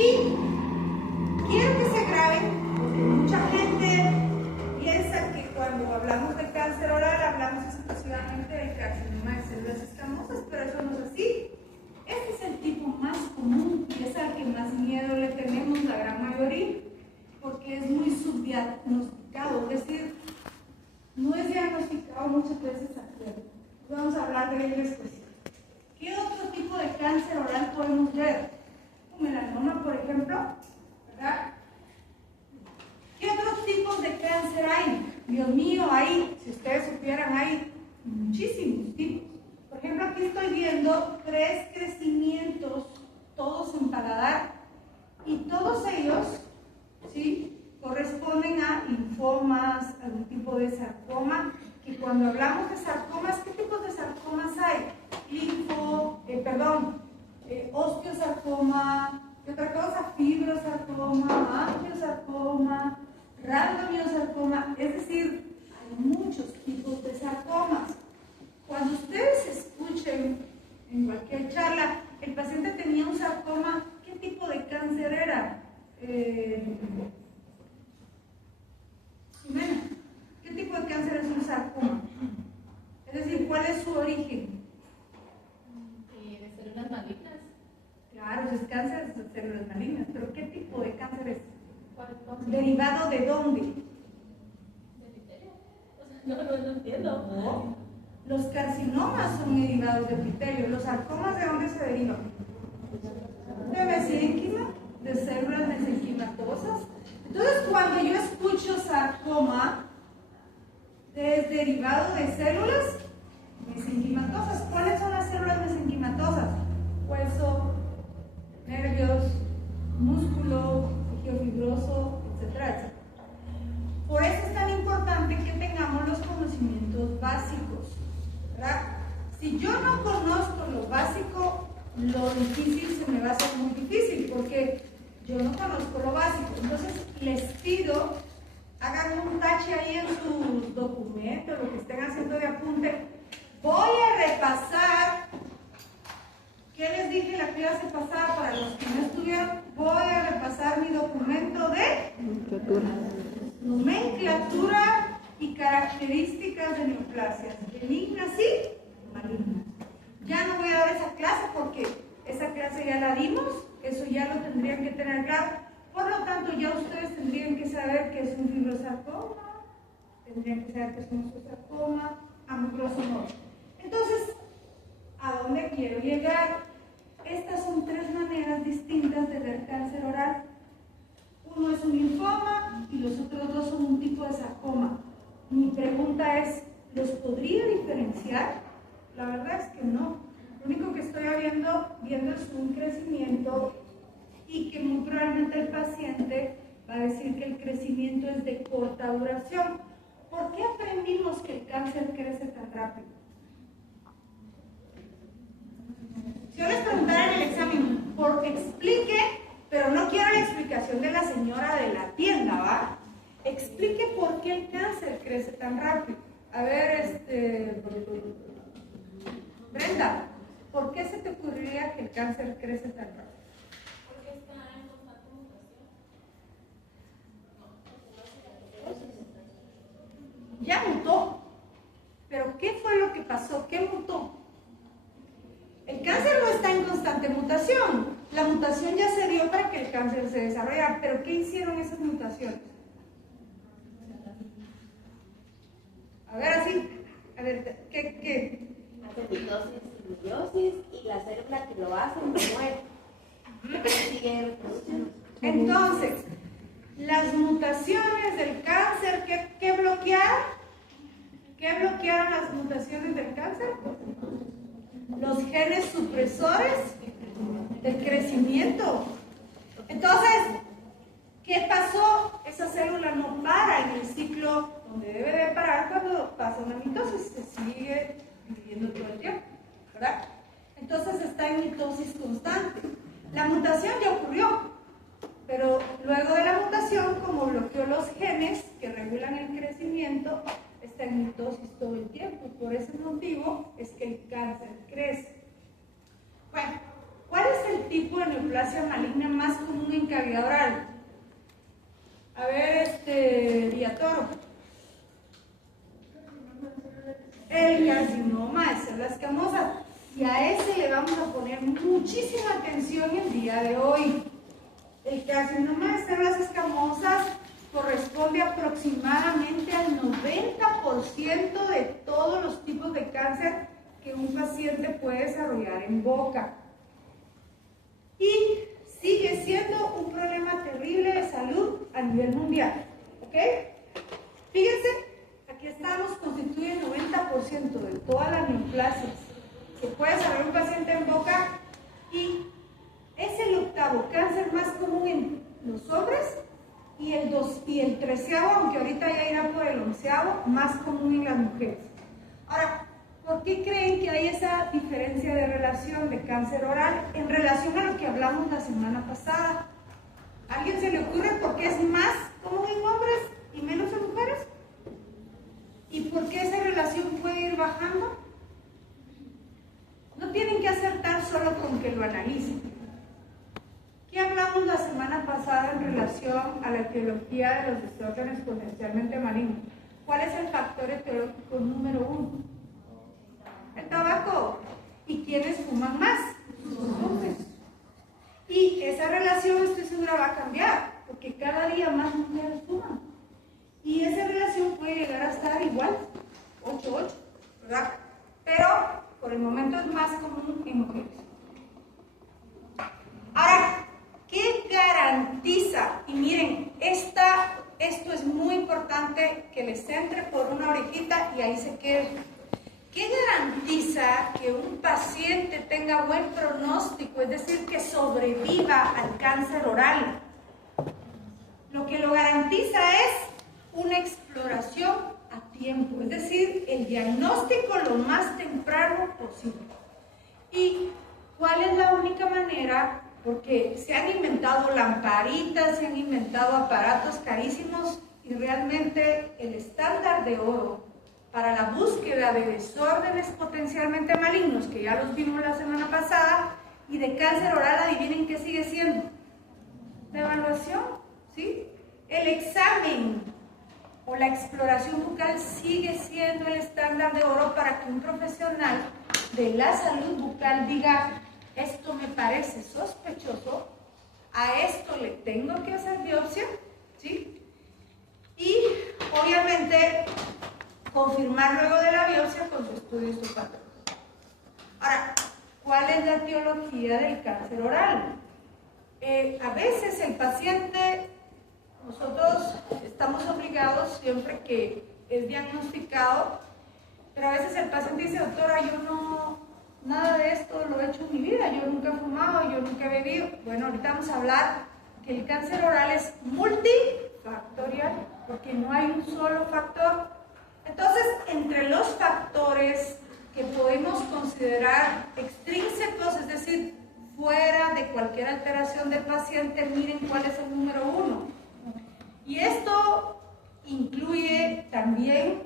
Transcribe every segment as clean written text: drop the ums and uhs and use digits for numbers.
Y quiero que se graben, porque mucha gente piensa que cuando hablamos de cáncer oral hablamos exclusivamente del carcinoma de células escamosas, pero eso no es así. Este es el tipo más común y es al que más miedo le tenemos la gran mayoría, porque es muy subdiagnosticado, es decir, no es diagnosticado muchas veces a tiempo. Vamos a hablar de él después. ¿Qué otro tipo de cáncer oral podemos ver? Un melanoma, por ejemplo, ¿verdad? ¿Qué otros tipos de cáncer hay? Dios mío, hay, si ustedes supieran, hay muchísimos tipos. Por ejemplo, aquí estoy viendo 3 crecimientos, todos en paladar, y todos ellos, ¿sí?, corresponden a linfomas, algún tipo de sarcoma, que cuando hablamos de sarcomas, ¿qué tipos de sarcomas hay? Osteosarcoma, ¿qué otra cosa? Fibrosarcoma, angiosarcoma, rhabdomyosarcoma, es decir, hay muchos tipos de sarcomas. Cuando ustedes escuchen en cualquier charla, el paciente tenía un sarcoma, ¿qué tipo de cáncer era? Jimena, ¿qué tipo de cáncer es un sarcoma? Es decir, ¿cuál es su origen? De células malignas. Claro, es cáncer de células malignas, pero ¿qué tipo de cáncer es? ¿Derivado ¿Derivado de dónde? de epitelio? O sea, no entiendo. No. Los carcinomas son derivados de epitelio. ¿Los sarcomas de dónde se derivan? De mesénquima, de células mesenquimatosas. Entonces, cuando yo escucho sarcoma, es derivado de células mesenquimatosas. ¿Cuáles son las células mesenquimatosas? Hueso, nervios, músculo, tejido fibroso, etcétera, etcétera. Por eso es tan importante que tengamos los conocimientos básicos, ¿verdad? Si yo no conozco lo básico, lo difícil se me va a hacer muy difícil, porque yo no conozco lo básico. Entonces, les pido, hagan un tache ahí en sus documentos, lo que estén haciendo de apunte. Voy a repasar, ¿qué les dije la clase pasada para los que no estuvieron? Voy a repasar mi documento de nomenclatura y características de neoplasias, benignas y malignas. Ya no voy a dar esa clase porque esa clase ya la dimos, eso ya lo tendrían que tener claro. Por lo tanto, ya ustedes tendrían que saber qué es un fibrosarcoma, tendrían que saber qué es un osteosarcoma, a muy grosso modo. Entonces, ¿a dónde quiero llegar? Estas son 3 maneras distintas de ver cáncer oral. Uno es un linfoma y los otros 2 son un tipo de sarcoma. Mi pregunta es, ¿los podría diferenciar? La verdad es que no. Lo único que estoy viendo es un crecimiento y que muy probablemente el paciente va a decir que el crecimiento es de corta duración. ¿Por qué aprendimos que el cáncer crece tan rápido? Si yo les preguntara en el examen, explique, pero no quiero la explicación de la señora de la tienda, ¿va? Explique por qué el cáncer crece tan rápido. A ver, Brenda, ¿por qué se te ocurriría que el cáncer crece tan rápido? Porque está en constante mutación. Ya mutó. ¿Pero qué fue lo que pasó? ¿Qué mutó? El cáncer no está en constante mutación. La mutación ya se dio para que el cáncer se desarrollara. ¿Pero qué hicieron esas mutaciones? A ver, así. A ver, ¿qué? Hace mitosis y meiosis y la célula que lo hace muere. Sigue reproduciendo. Entonces, las mutaciones del cáncer, ¿qué bloquearon? ¿Qué bloquearon las mutaciones del cáncer? Los genes supresores del crecimiento. Entonces, ¿qué pasó? Esa célula no para en el ciclo donde debe de parar cuando pasa una mitosis, se sigue dividiendo todo el tiempo, ¿verdad? Entonces está en mitosis constante. La mutación ya ocurrió, pero luego de la mutación, como bloqueó los genes que regulan el crecimiento, está en mitosis todo el tiempo. Por ese motivo es que el cáncer crece. Bueno, ¿cuál es el tipo de neoplasia maligna más común en cavidad oral? A ver, Villatoro. El carcinoma de células escamosas. Y a ese le vamos a poner muchísima atención el día de hoy. El carcinoma de células escamosas corresponde aproximadamente al 90% de todos los tipos de cáncer que un paciente puede desarrollar en boca. Y sigue siendo un problema terrible de salud a nivel mundial. ¿Ok? Fíjense, aquí estamos, constituye el 90% de todas las neoplasias que puede desarrollar un paciente en boca y es el 8º cáncer más común en los hombres y el 13º, aunque ahorita ya irá por el 11º, más común en las mujeres. Ahora, ¿por qué creen que hay esa diferencia de relación de cáncer oral en relación a lo que hablamos la semana pasada? ¿A alguien se le ocurre por qué es más común en hombres y menos en mujeres? ¿Y por qué esa relación puede ir bajando? No tienen que acertar solo con que lo analicen. ¿Qué hablamos la semana pasada en relación a la etiología de los desórdenes potencialmente malignos? ¿Cuál es el factor etiológico número 1? El tabaco. ¿Y quiénes fuman más? Los hombres. Y esa relación, estoy segura, va a cambiar, porque cada día más mujeres fuman. Y esa relación puede llegar a estar igual, 8-8, ¿verdad? Pero por el momento es más común en mujeres. Ahora, ¿qué garantiza? Y miren, esto es muy importante que les entre por una orejita y ahí se quede. ¿Qué garantiza que un paciente tenga buen pronóstico, es decir, que sobreviva al cáncer oral? Lo que lo garantiza es una exploración a tiempo, es decir, el diagnóstico lo más temprano posible. ¿Y cuál es la única manera? Porque se han inventado lamparitas, se han inventado aparatos carísimos y realmente el estándar de oro para la búsqueda de desórdenes potencialmente malignos, que ya los vimos la semana pasada, y de cáncer oral, adivinen qué sigue siendo. La evaluación, ¿sí? El examen o la exploración bucal sigue siendo el estándar de oro para que un profesional de la salud bucal diga: esto me parece sospechoso, a esto le tengo que hacer biopsia, ¿sí? Y obviamente confirmar luego de la biopsia con su estudio histopatológico. Ahora, ¿cuál es la etiología del cáncer oral? A veces el paciente, nosotros estamos obligados siempre que es diagnosticado, pero a veces el paciente dice: doctora, yo no, nada de esto lo he hecho en mi vida, yo nunca he fumado, yo nunca he bebido. Bueno, ahorita vamos a hablar que el cáncer oral es multifactorial, porque no hay un solo factor. Entonces, entre los factores que podemos considerar extrínsecos, es decir, fuera de cualquier alteración del paciente, miren cuál es el número 1. Y esto incluye también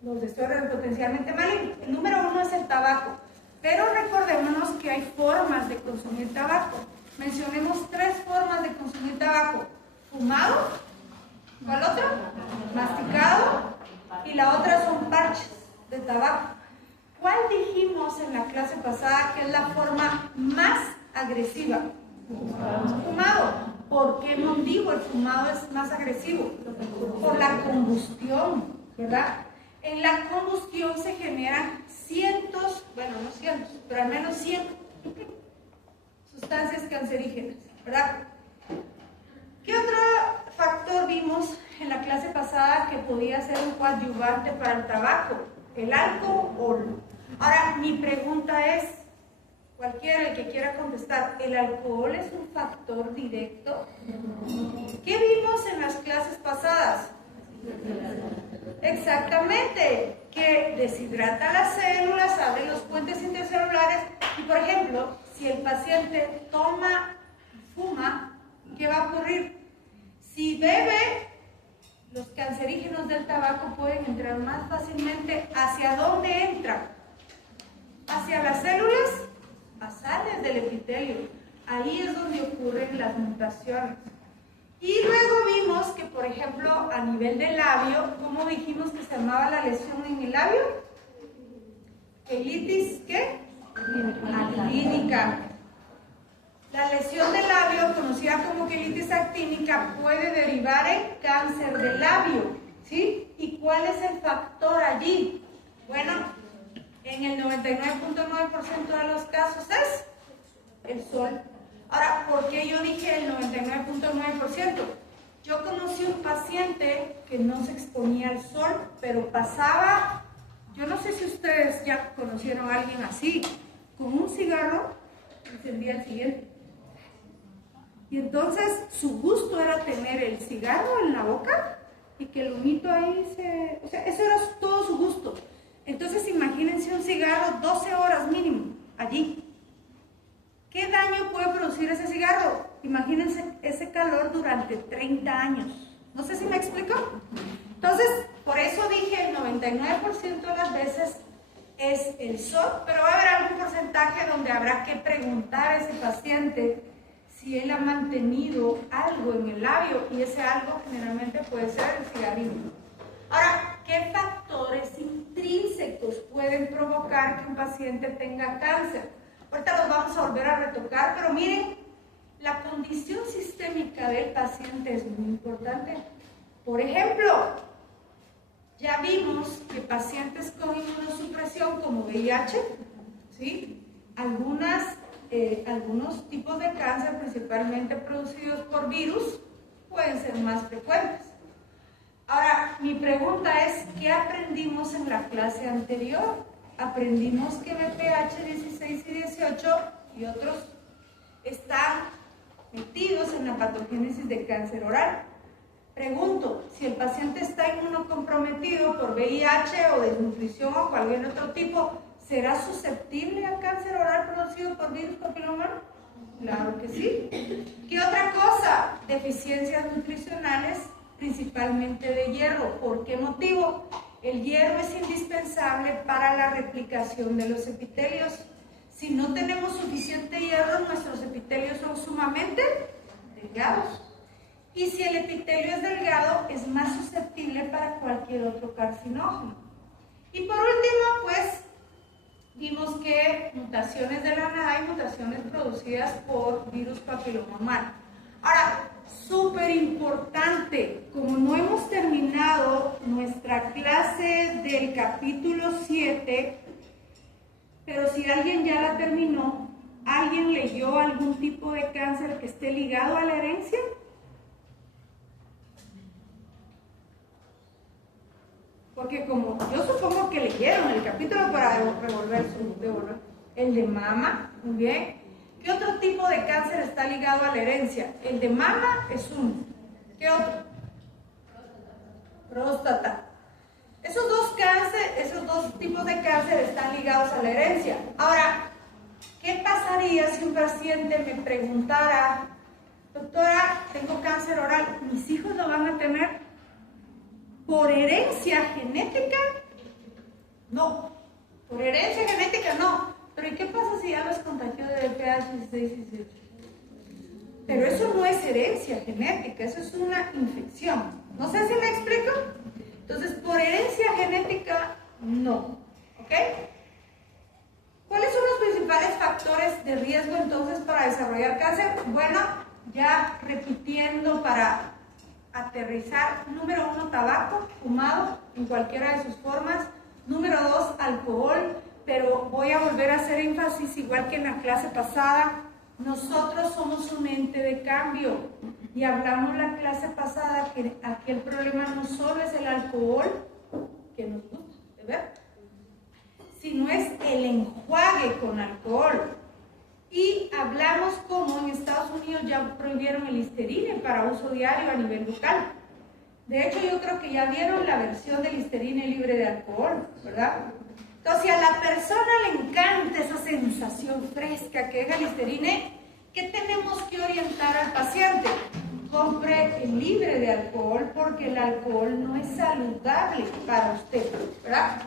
los desórdenes potencialmente malignos. El número 1 es el tabaco, pero recordémonos que hay formas de consumir tabaco. Mencionemos 3 formas de consumir tabaco: fumado, ¿cuál otro? Masticado, y la otra son parches de tabaco. ¿Cuál dijimos en la clase pasada que es la forma más agresiva? Fumado. ¿Por qué no digo el fumado es más agresivo? Por la combustión, ¿verdad? En la combustión se generan cientos, bueno, no cientos, pero al menos 100 sustancias cancerígenas, ¿verdad? ¿Qué otro factor vimos en la clase pasada que podía ser un coadyuvante para el tabaco? El alcohol. Ahora, mi pregunta es, cualquiera el que quiera contestar, ¿el alcohol es un factor directo? ¿Qué vimos en las clases pasadas? Exactamente, que deshidrata las células, abre los puentes intercelulares y, por ejemplo, si el paciente toma y fuma, ¿qué va a ocurrir? Si bebe, los cancerígenos del tabaco pueden entrar más fácilmente. ¿Hacia dónde entran? Hacia las células basales del epitelio. Ahí es donde ocurren las mutaciones. Y luego vimos que, por ejemplo, a nivel del labio, ¿cómo dijimos que se llamaba la lesión en el labio? Quelitis, ¿qué? Actínica. La lesión del labio, conocida como quelitis actínica, puede derivar en cáncer del labio, ¿sí? ¿Y cuál es el factor allí? Bueno, en el 99.9% de los casos es el sol. Ahora, ¿por qué yo dije el 99.9%? Yo conocí un paciente que no se exponía al sol, pero pasaba, yo no sé si ustedes ya conocieron a alguien así, con un cigarro, encendía el siguiente. Y entonces su gusto era tener el cigarro en la boca y que el humito ahí se... O sea, eso era todo su gusto. Entonces imagínense un cigarro 12 horas mínimo allí. ¿Qué daño puede producir ese cigarro? Imagínense ese calor durante 30 años. No sé si me explico. Entonces, por eso dije el 99% de las veces es el sol, pero va a haber algún porcentaje donde habrá que preguntar a ese paciente si él ha mantenido algo en el labio, y ese algo generalmente puede ser el cigarrillo. Ahora, ¿qué factores intrínsecos pueden provocar que un paciente tenga cáncer? Ahorita los vamos a volver a retocar, pero miren, la condición sistémica del paciente es muy importante. Por ejemplo, ya vimos que pacientes con inmunosupresión como VIH, ¿sí? Algunos tipos de cáncer, principalmente producidos por virus, pueden ser más frecuentes. Ahora, mi pregunta es, ¿qué aprendimos en la clase anterior? Aprendimos que VPH 16 y 18 y otros están metidos en la patogénesis de cáncer oral. Pregunto, si el paciente está inmunocomprometido por VIH o desnutrición o cualquier otro tipo, ¿será susceptible al cáncer oral producido por virus papiloma humano? Claro que sí. ¿Qué otra cosa? Deficiencias nutricionales, principalmente de hierro. ¿Por qué motivo? El hierro es indispensable para la replicación de los epitelios. Si no tenemos suficiente hierro, nuestros epitelios son sumamente delgados. Y si el epitelio es delgado, es más susceptible para cualquier otro carcinógeno. Y por último, pues, vimos que mutaciones de la nada y mutaciones producidas por virus papiloma humano. Ahora, súper importante, como no hemos terminado nuestra clase del capítulo 7, pero si alguien ya la terminó, ¿alguien leyó algún tipo de cáncer que esté ligado a la herencia? Porque como yo supongo que leyeron el capítulo para devolver el de mama, muy bien. ¿Qué otro tipo de cáncer está ligado a la herencia? El de mama es uno. ¿Qué otro? Próstata. Esos dos tipos de cáncer están ligados a la herencia. Ahora, ¿qué pasaría si un paciente me preguntara, doctora, tengo cáncer oral, ¿mis hijos lo van a tener por herencia genética? No. Por herencia genética no. Pero ¿y qué pasa si ya los contagió de VPH 16 y 18? Pero eso no es herencia genética, eso es una infección. No sé si me explico. Entonces, por herencia genética, no. ¿Ok? ¿Cuáles son los principales factores de riesgo entonces para desarrollar cáncer? Bueno, ya repitiendo para aterrizar. Número 1, tabaco, fumado en cualquiera de sus formas. Número 2, alcohol. Pero voy a volver a hacer énfasis, igual que en la clase pasada, nosotros somos un ente de cambio. Y hablamos la clase pasada que aquí el problema no solo es el alcohol, que nos gusta, ¿de ver? Sino es el enjuague con alcohol. Y hablamos como en Estados Unidos ya prohibieron el Listerine para uso diario a nivel local. De hecho, yo creo que ya vieron la versión del Listerine libre de alcohol, ¿verdad? Entonces, si a la persona le encanta esa sensación fresca que deja el Listerine, ¿qué tenemos que orientar al paciente? Compre el libre de alcohol, porque el alcohol no es saludable para usted, ¿verdad?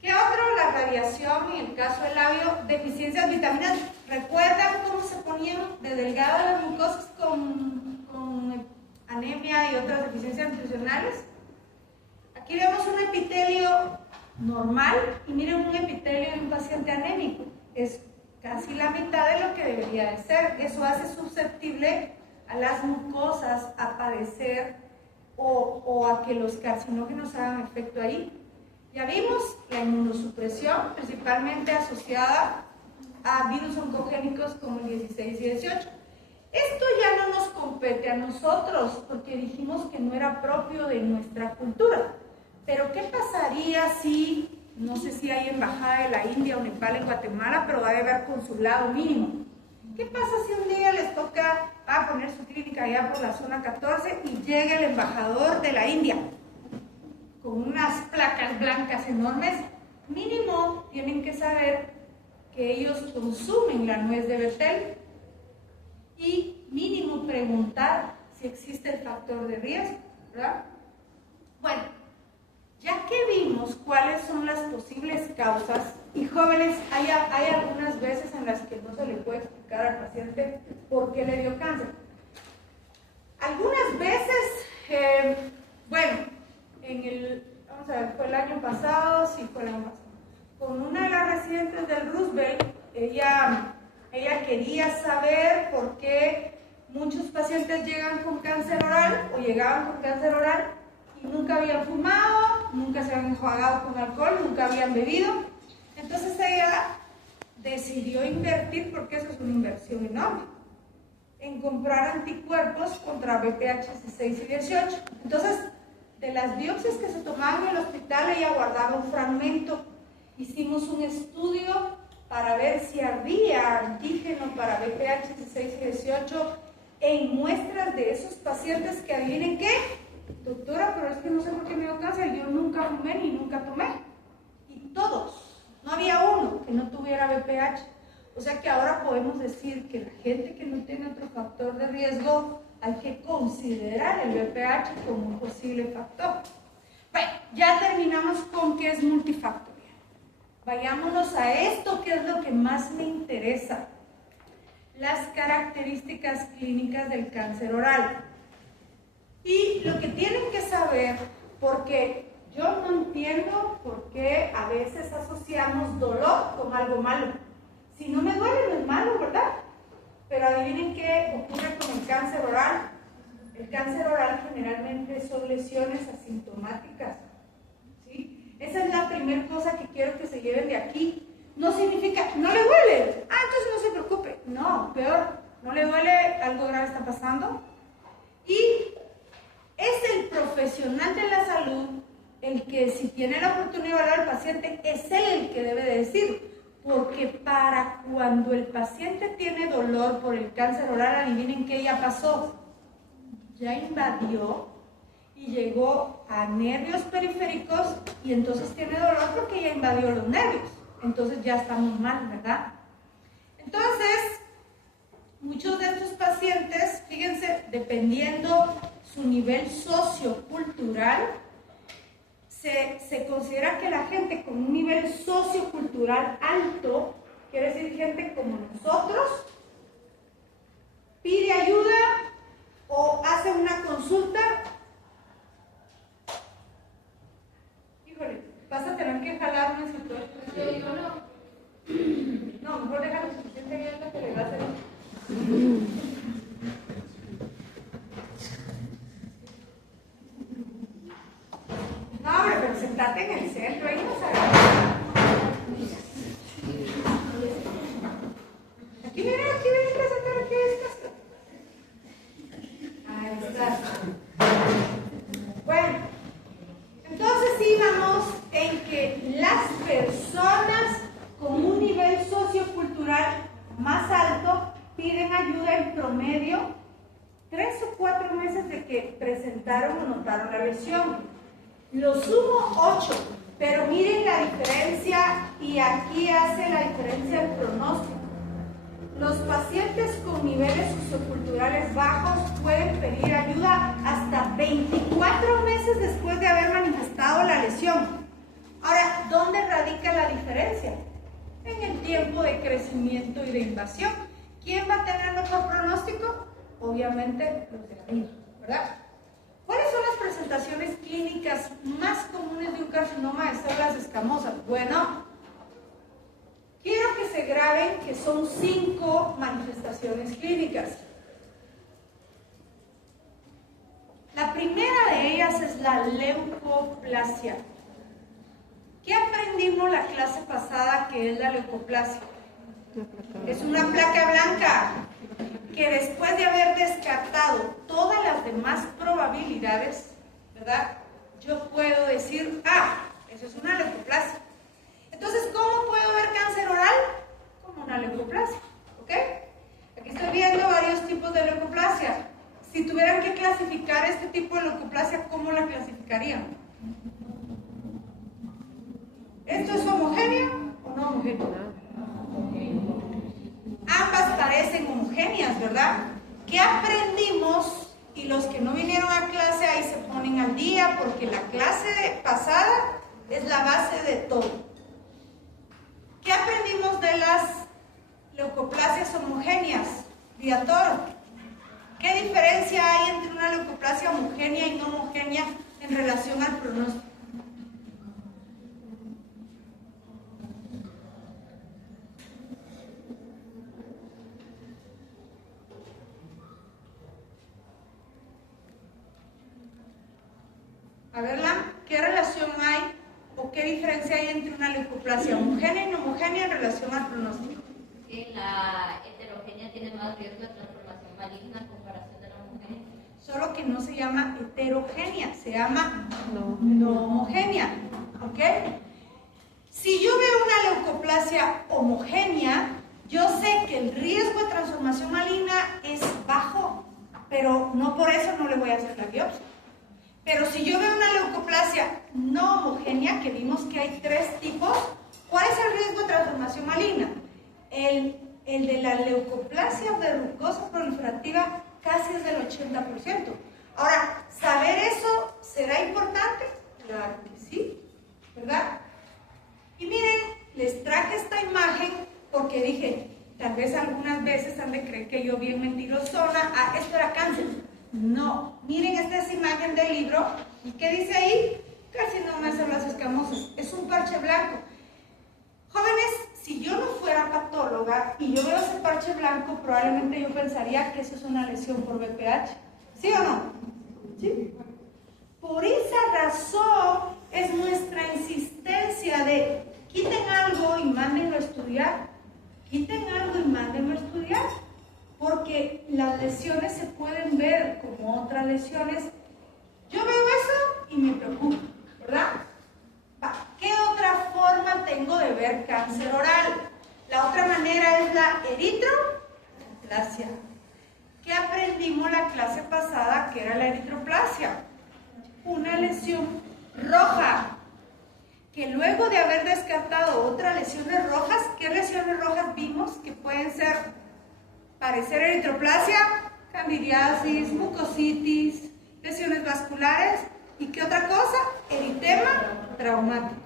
¿Qué otro? La radiación, en el caso del labio, deficiencias de vitaminas. ¿Recuerdan cómo se ponían de delgado las mucosas con anemia y otras deficiencias nutricionales. Aquí vemos un epitelio normal y miren un epitelio de un paciente anémico. Es casi la mitad de lo que debería de ser. Eso hace susceptible a las mucosas a padecer o a que los carcinógenos hagan efecto ahí. Ya vimos la inmunosupresión, principalmente asociada a virus oncogénicos como el 16 y 18. Esto ya no nos compete a nosotros porque dijimos que no era propio de nuestra cultura. Pero ¿qué pasaría si, no sé si hay embajada de la India o Nepal en Guatemala, pero va a haber consulado mínimo? ¿Qué pasa si un día les toca poner su clínica allá por la zona 14 y llega el embajador de la India con unas placas blancas enormes? Mínimo tienen que saber que ellos consumen la nuez de Betel y mínimo preguntar si existe el factor de riesgo, ¿verdad? Bueno, ya que vimos cuáles son las posibles causas, y jóvenes, hay algunas veces en las que no se le puede explicar al paciente por qué le dio cáncer. Algunas veces, bueno, vamos a ver, fue el año pasado, sí fue el año pasado, con una de las residentes del Roosevelt, ella quería saber por qué muchos pacientes llegan con cáncer oral o llegaban con cáncer oral y nunca habían fumado, nunca se habían enjuagado con alcohol, nunca habían bebido. Entonces ella decidió invertir, porque eso es una inversión enorme, en comprar anticuerpos contra VPH 16 y 18. Entonces, de las biopsias que se tomaban en el hospital, ella guardaba un fragmento. Hicimos un estudio para ver si había antígeno para VPH 16 y 18 en muestras de esos pacientes que adivinen qué. Doctora, pero es que no sé por qué me dio cáncer, yo nunca fumé ni nunca tomé. Y todos, no había uno que no tuviera VPH. O sea que ahora podemos decir que la gente que no tiene otro factor de riesgo, hay que considerar el VPH como un posible factor. Bueno, ya terminamos con qué es multifactorial. Vayámonos a esto, que es lo que más me interesa. Las características clínicas del cáncer oral. Y lo que tienen que saber, porque yo no entiendo por qué a veces asociamos dolor con algo malo. Si no me duele, no es malo, ¿verdad? Pero adivinen qué ocurre con el cáncer oral. El cáncer oral generalmente son lesiones asintomáticas, ¿sí? Esa es la primera cosa que quiero que se lleven de aquí. No significa, no le duele, entonces no se preocupe. No, peor, no le duele, algo grave está pasando. Y es el profesional de la salud el que, si tiene la oportunidad de hablar al paciente, es él el que debe de decir. Porque para cuando el paciente tiene dolor por el cáncer oral, adivinen qué ya pasó. Ya invadió y llegó a nervios periféricos y entonces tiene dolor porque ya invadió los nervios. Entonces ya estamos mal, ¿verdad? Entonces, muchos de estos pacientes, fíjense, dependiendo su nivel sociocultural, se considera que la gente con un nivel sociocultural alto, quiere decir gente como nosotros, pide ayuda o hace una consulta. Híjole, vas a tener que jalar una situación. Yo no. No, mejor déjalo suficiente abierto que le va a hacer. No, hombre, pero sentate en el centro, ahí no sabes. Aquí viene a sentar, aquí estás. Ahí está. Bueno, entonces íbamos en que las personas con un nivel sociocultural más alto piden ayuda en promedio 3 o 4 meses de que presentaron o notaron la lesión. Lo sumo 8, pero miren la diferencia, y aquí hace la diferencia el pronóstico. Los pacientes con niveles socioculturales bajos pueden pedir ayuda hasta 24 meses después de haber manifestado la lesión. Ahora, ¿dónde radica la diferencia? En el tiempo de crecimiento y de invasión. ¿Quién va a tener mejor pronóstico? Obviamente los de arriba, ¿verdad? ¿Cuáles son las presentaciones clínicas más comunes de un carcinoma de células escamosas? Bueno, quiero que se graben que son 5 manifestaciones clínicas. La primera de ellas es la leucoplasia. ¿Qué aprendimos la clase pasada que es la leucoplasia? Es una placa blanca que después de haber descartado todas las demás probabilidades, ¿verdad? Yo puedo decir, eso es una leucoplasia. Entonces, ¿cómo puedo ver cáncer oral? Como una leucoplasia, ¿ok? Aquí estoy viendo varios tipos de leucoplasia. Si tuvieran que clasificar este tipo de leucoplasia, ¿cómo la clasificarían? ¿Esto es homogénea o no homogénea? Ambas parecen homogéneas, ¿verdad? ¿Qué aprendimos? Y los que no vinieron a clase ahí se ponen al día porque la clase pasada es la base de todo. ¿Qué aprendimos de las leucoplasias homogéneas? Viator. ¿Qué diferencia hay entre una leucoplasia homogénea y no homogénea en relación al pronóstico? A ver, ¿qué relación hay o qué diferencia hay entre una leucoplasia homogénea y no homogénea en relación al pronóstico? Que la heterogénea tiene más riesgo de transformación maligna en comparación de la homogénea. Solo que no se llama heterogénea, se llama no homogénea, ¿ok? Si yo veo una leucoplasia homogénea, yo sé que el riesgo de transformación maligna es bajo, pero no por eso no le voy a hacer la biopsia. Pero si yo veo una leucoplasia no homogénea, que vimos que hay 3 tipos, ¿cuál es el riesgo de transformación maligna? El de la leucoplasia verrucosa proliferativa casi es del 80%. Ahora, ¿saber eso será importante? Claro que sí, ¿verdad? Y miren, les traje esta imagen porque dije, tal vez algunas veces han de creer que yo bien mentirosona, esto era cáncer. No, miren, esta es imagen del libro. ¿Y qué dice ahí? Carcinoma de células escamosas. Es un parche blanco. Jóvenes, si yo no fuera patóloga y yo veo ese parche blanco, probablemente yo pensaría que eso es una lesión por BPH. ¿Sí o no? ¿Sí? Por esa razón es nuestra insistencia de quiten algo y mándenlo a estudiar. Quiten algo y mándenlo a estudiar. Porque las lesiones se pueden ver como otras lesiones. Yo veo eso y me preocupo, ¿verdad? ¿Qué otra forma tengo de ver cáncer oral? La otra manera es la eritroplasia. ¿Qué aprendimos la clase pasada que era la eritroplasia? Una lesión roja. Que luego de haber descartado otras lesiones rojas, ¿qué lesiones rojas vimos que pueden ser? Parecer eritroplasia, candidiasis, mucositis, lesiones vasculares y ¿qué otra cosa? Eritema traumático.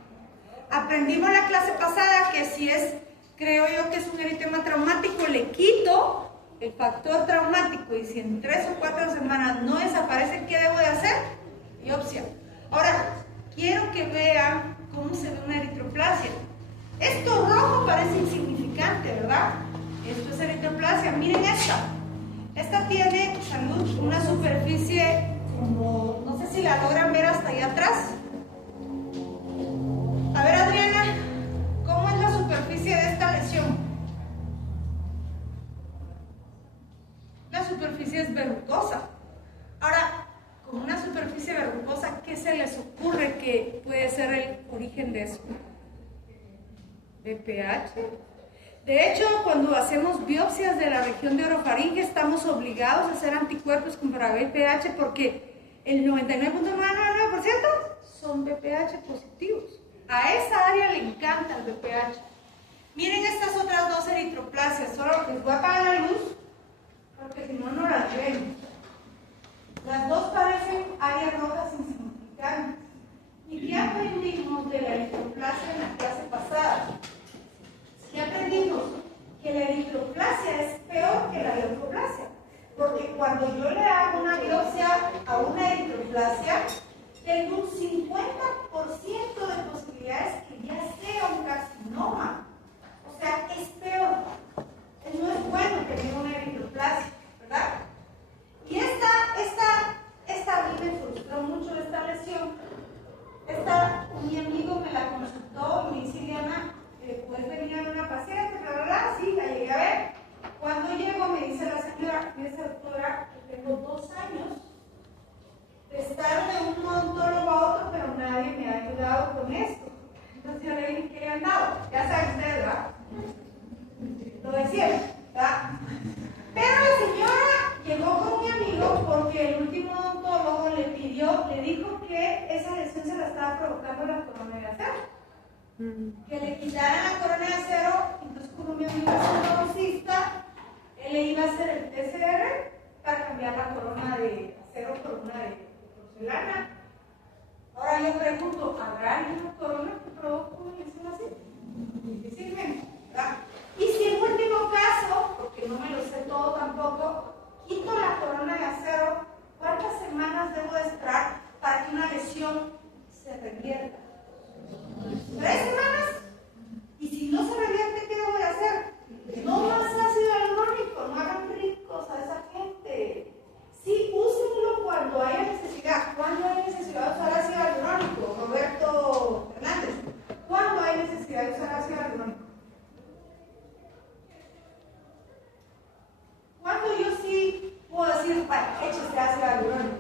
Aprendimos en la clase pasada que si es, creo yo que es un eritema traumático, le quito el factor traumático y si en 3 o 4 semanas no desaparece, ¿qué debo de hacer? Biopsia. Ahora, quiero que vean cómo se ve una eritroplasia. Esto rojo parece insignificante, ¿verdad? Esto es eritroplasia. Miren esta. Esta tiene, salud, una superficie como, no sé si la logran ver hasta allá atrás. A ver, Adriana, ¿cómo es la superficie de esta lesión? La superficie es verrucosa. Ahora, con una superficie verrucosa, ¿qué se les ocurre que puede ser el origen de eso? BPH. De hecho, cuando hacemos biopsias de la región de orofaringe, estamos obligados a hacer anticuerpos contra BPH porque el 99.999% son BPH positivos. A esa área le encanta el BPH. Miren estas otras 2 eritroplasias. Solo les voy a apagar la luz porque si no, no las ven. Las 2 parecen áreas rojas insignificantes. ¿Y qué aprendimos de la eritroplasia en la clase pasada? ¿Qué aprendimos? Que la eritroplasia es peor cielo, ¿verdad? Pero la señora llegó con mi amigo porque el último odontólogo le dijo que esa lesión se la estaba provocando la corona de acero. Que le quitaran la corona de acero, entonces como mi amigo es odontologista, él le iba a hacer el PCR para cambiar la corona de acero por una de porcelana. Ahora yo pregunto, ¿habrá alguna corona que provoque una lesión así? Difícilmente, ¿verdad? Y si en último caso, porque no me lo sé todo tampoco, quito la corona de acero, ¿cuántas semanas debo de esperar para que una lesión se revierta? 3 semanas. Y si no se revierte, ¿qué debo de hacer? No más ácido hialurónico, no hagan ricos a esa gente. Sí, úsenlo cuando haya necesidad. ¿Cuándo hay necesidad de usar ácido hialurónico? Roberto Hernández. ¿Cuándo hay necesidad de usar ácido hialurónico? ¿Cuándo yo sí puedo decir, bueno, échese ácido hialurónico?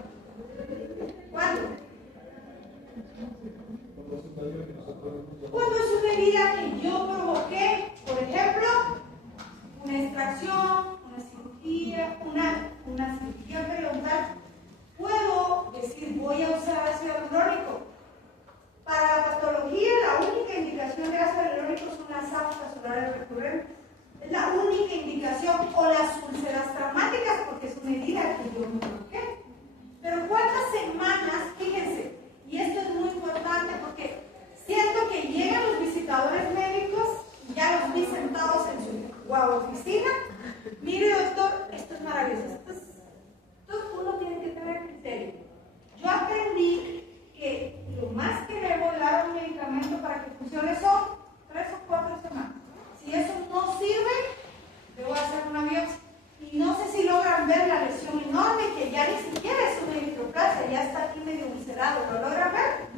¿Cuándo? Cuando es una herida que yo provoqué, por ejemplo, una extracción, una cirugía periodontal, puedo decir voy a usar ácido hialurónico. Para la patología, la única indicación de ácido hialurónico son las aftas solares recurrentes. Es la única indicación, o las úlceras traumáticas, porque es una herida que yo me provoqué. Pero ¿cuántas semanas? Fíjense, y esto es muy importante porque siento que llegan los visitadores médicos, ya los vi sentados en su oficina. Mire, doctor, esto es maravilloso. Esto uno tiene que tener criterio. Yo aprendí que lo más que debo dar un medicamento para que funcione son 3 o 4 semanas. Si eso no sirve, debo hacer una biopsia. Y no sé si logran ver la lesión enorme, que ya ni siquiera es una eritroplasia, ya está aquí medio ulcerado. ¿Lo logran ver?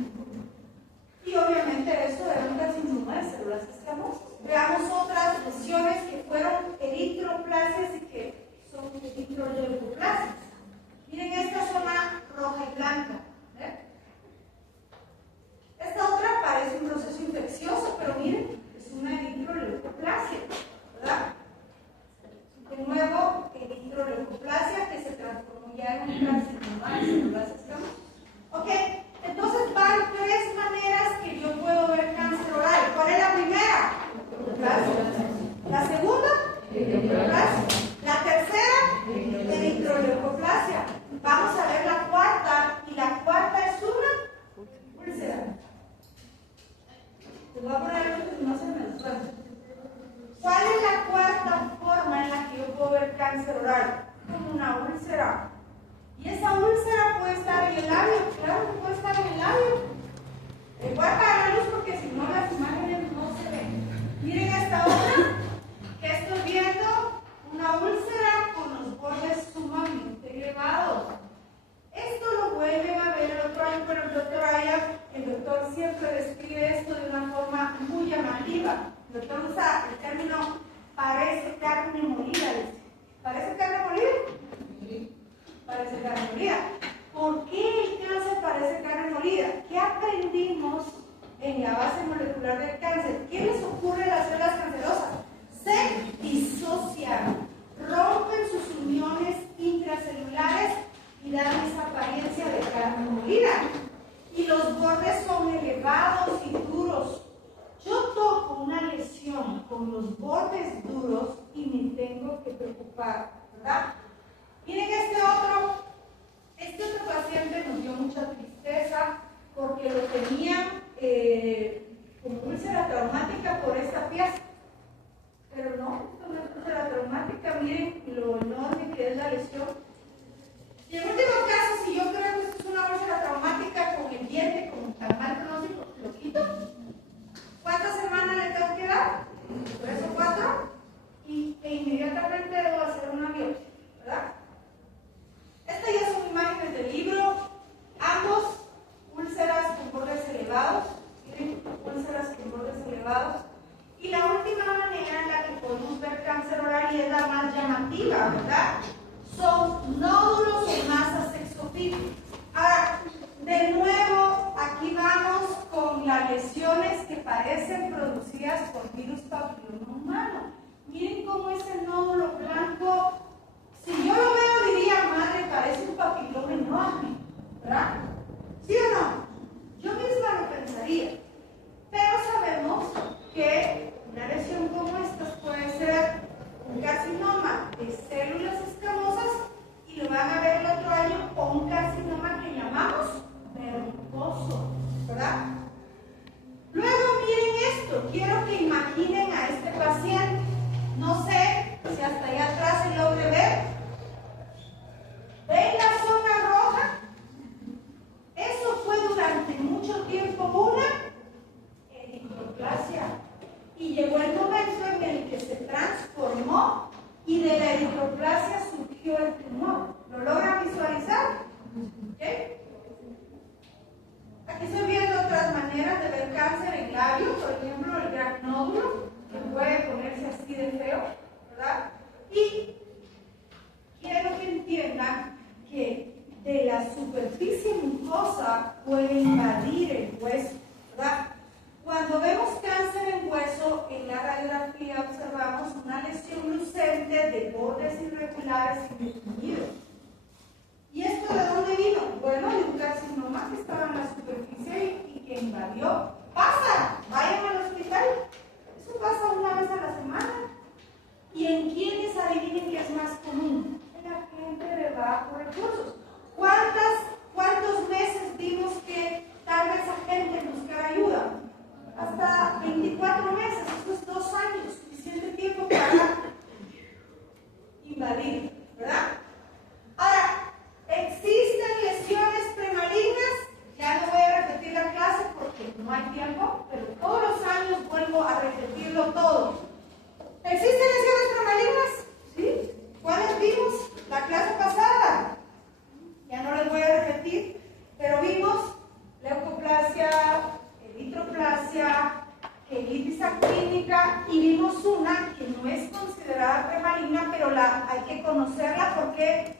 Y obviamente eso era un carcinoma de células escamosas. Veamos otras lesiones que fueron eritroplasias y que son eritroleucoplasias. Miren esta zona roja y blanca. Esta otra parece un proceso infeccioso, pero miren, es una eritroleucoplasia, ¿verdad? De nuevo, eritroleucoplasia que se transformó ya en un carcinoma de células escamosas. Ok. Entonces van 3 maneras que yo puedo ver cáncer oral. ¿Cuál es la primera? La segunda, la tercera, eritroleucoplasia. Vamos a ver la cuarta, y la cuarta es una úlcera. Te voy a poner algo que no se me resuelve. ¿Cuál es la cuarta forma en la que yo puedo ver cáncer oral? Como una úlcera. Y esa úlcera puede estar en el labio, claro que puede estar en el labio. Voy a apagar la luz porque si no las imágenes no se ven. Miren esta otra, que estoy viendo, una úlcera con los bordes sumamente elevados. Esto lo vuelven a ver el otro año con el doctor Aya. El doctor siempre describe esto de una forma muy llamativa. El doctor usa el término parece carne molida. ¿Parece carne molida? Sí. Parece carne molida. ¿Por qué el cáncer parece carne molida? ¿Qué aprendimos en la base molecular del cáncer? ¿Qué les ocurre a las células cancerosas? Se disocian, rompen sus uniones intracelulares y dan esa apariencia de carne molida. Y los bordes son elevados y duros. Yo toco una lesión con los bordes duros y me tengo que preocupar, ¿verdad? Miren este otro paciente nos dio mucha tristeza porque lo tenía como úlcera traumática por esta pieza. Pero no, esto no es úlcera traumática, miren lo enorme que es la lesión. Y en último caso, si yo creo que esto es una úlcera traumática con el diente, con tan mal pronóstico, lo quito. ¿Cuántas semanas le tengo que dar? 3 o 4. E inmediatamente debo hacer una biopsia, ¿verdad? Estas ya son imágenes del libro. Ambos úlceras con bordes elevados. Miren, úlceras con bordes elevados. Y la última manera en la que podemos ver cáncer oral, y es la más llamativa, ¿verdad? Son nódulos o masas exofílicas. Ahora, de nuevo, aquí vamos con las lesiones que parecen producidas por virus papiloma humano. Miren cómo ese principalmente de bordes irregulares indefinidos. ¿Y esto de dónde vino? Bueno, de un carcinoma que estaba en la superficie y que invadió. Pasa, vayan al hospital. Eso pasa una vez a la semana. ¿Y en quiénes adivinen que es más común? En la gente de bajos recursos. ¿Cuántos meses vimos que tal vez esa gente buscara ayuda? Hasta 24 meses, eso es 2 años, suficiente tiempo para invadir, ¿verdad? Ahora, ¿existen lesiones premalignas? Ya no voy a repetir la clase porque no hay tiempo, pero todos los años vuelvo a repetirlo todo. ¿Existen lesiones premalignas? ¿Sí? ¿Cuáles vimos la clase pasada? Ya no les voy a repetir, pero vimos leucoplasia, eritroplasia, quelitis actínica y vimos una que no es considerada premaligna, pero hay que conocerla porque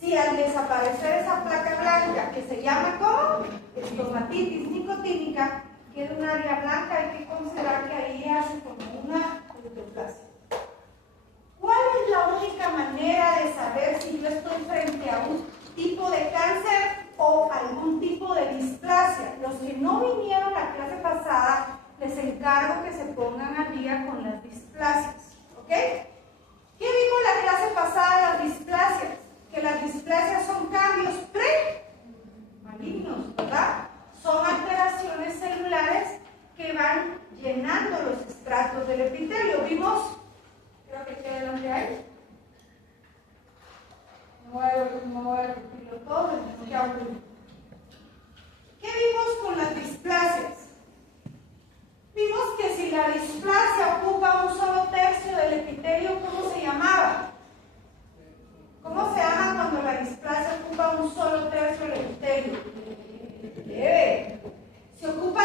si al desaparecer esa placa blanca que se llama ¿cómo? Estomatitis nicotínica, queda un área blanca, hay que considerar que ahí hace como una eritroplasia. ¿Cuál es la única manera de saber si yo estoy frente a un tipo de cáncer o algún tipo de displasia? Los que no vinieron la clase pasada, les encargo que se pongan al día con las displasias, ¿ok? ¿Qué vimos la clase pasada de las displasias? Que las displasias son cambios pre-malignos, ¿verdad? Son alteraciones celulares que van llenando los estratos del epitelio. Vimos, creo que queda donde hay. No voy a repetirlo todo, ¿qué vimos con las displasias? Vimos que si la displasia ocupa un solo tercio del epitelio, ¿cómo se llamaba? ¿Cómo se llama cuando la displasia ocupa un solo tercio del epitelio? Leve. ¿Si ocupa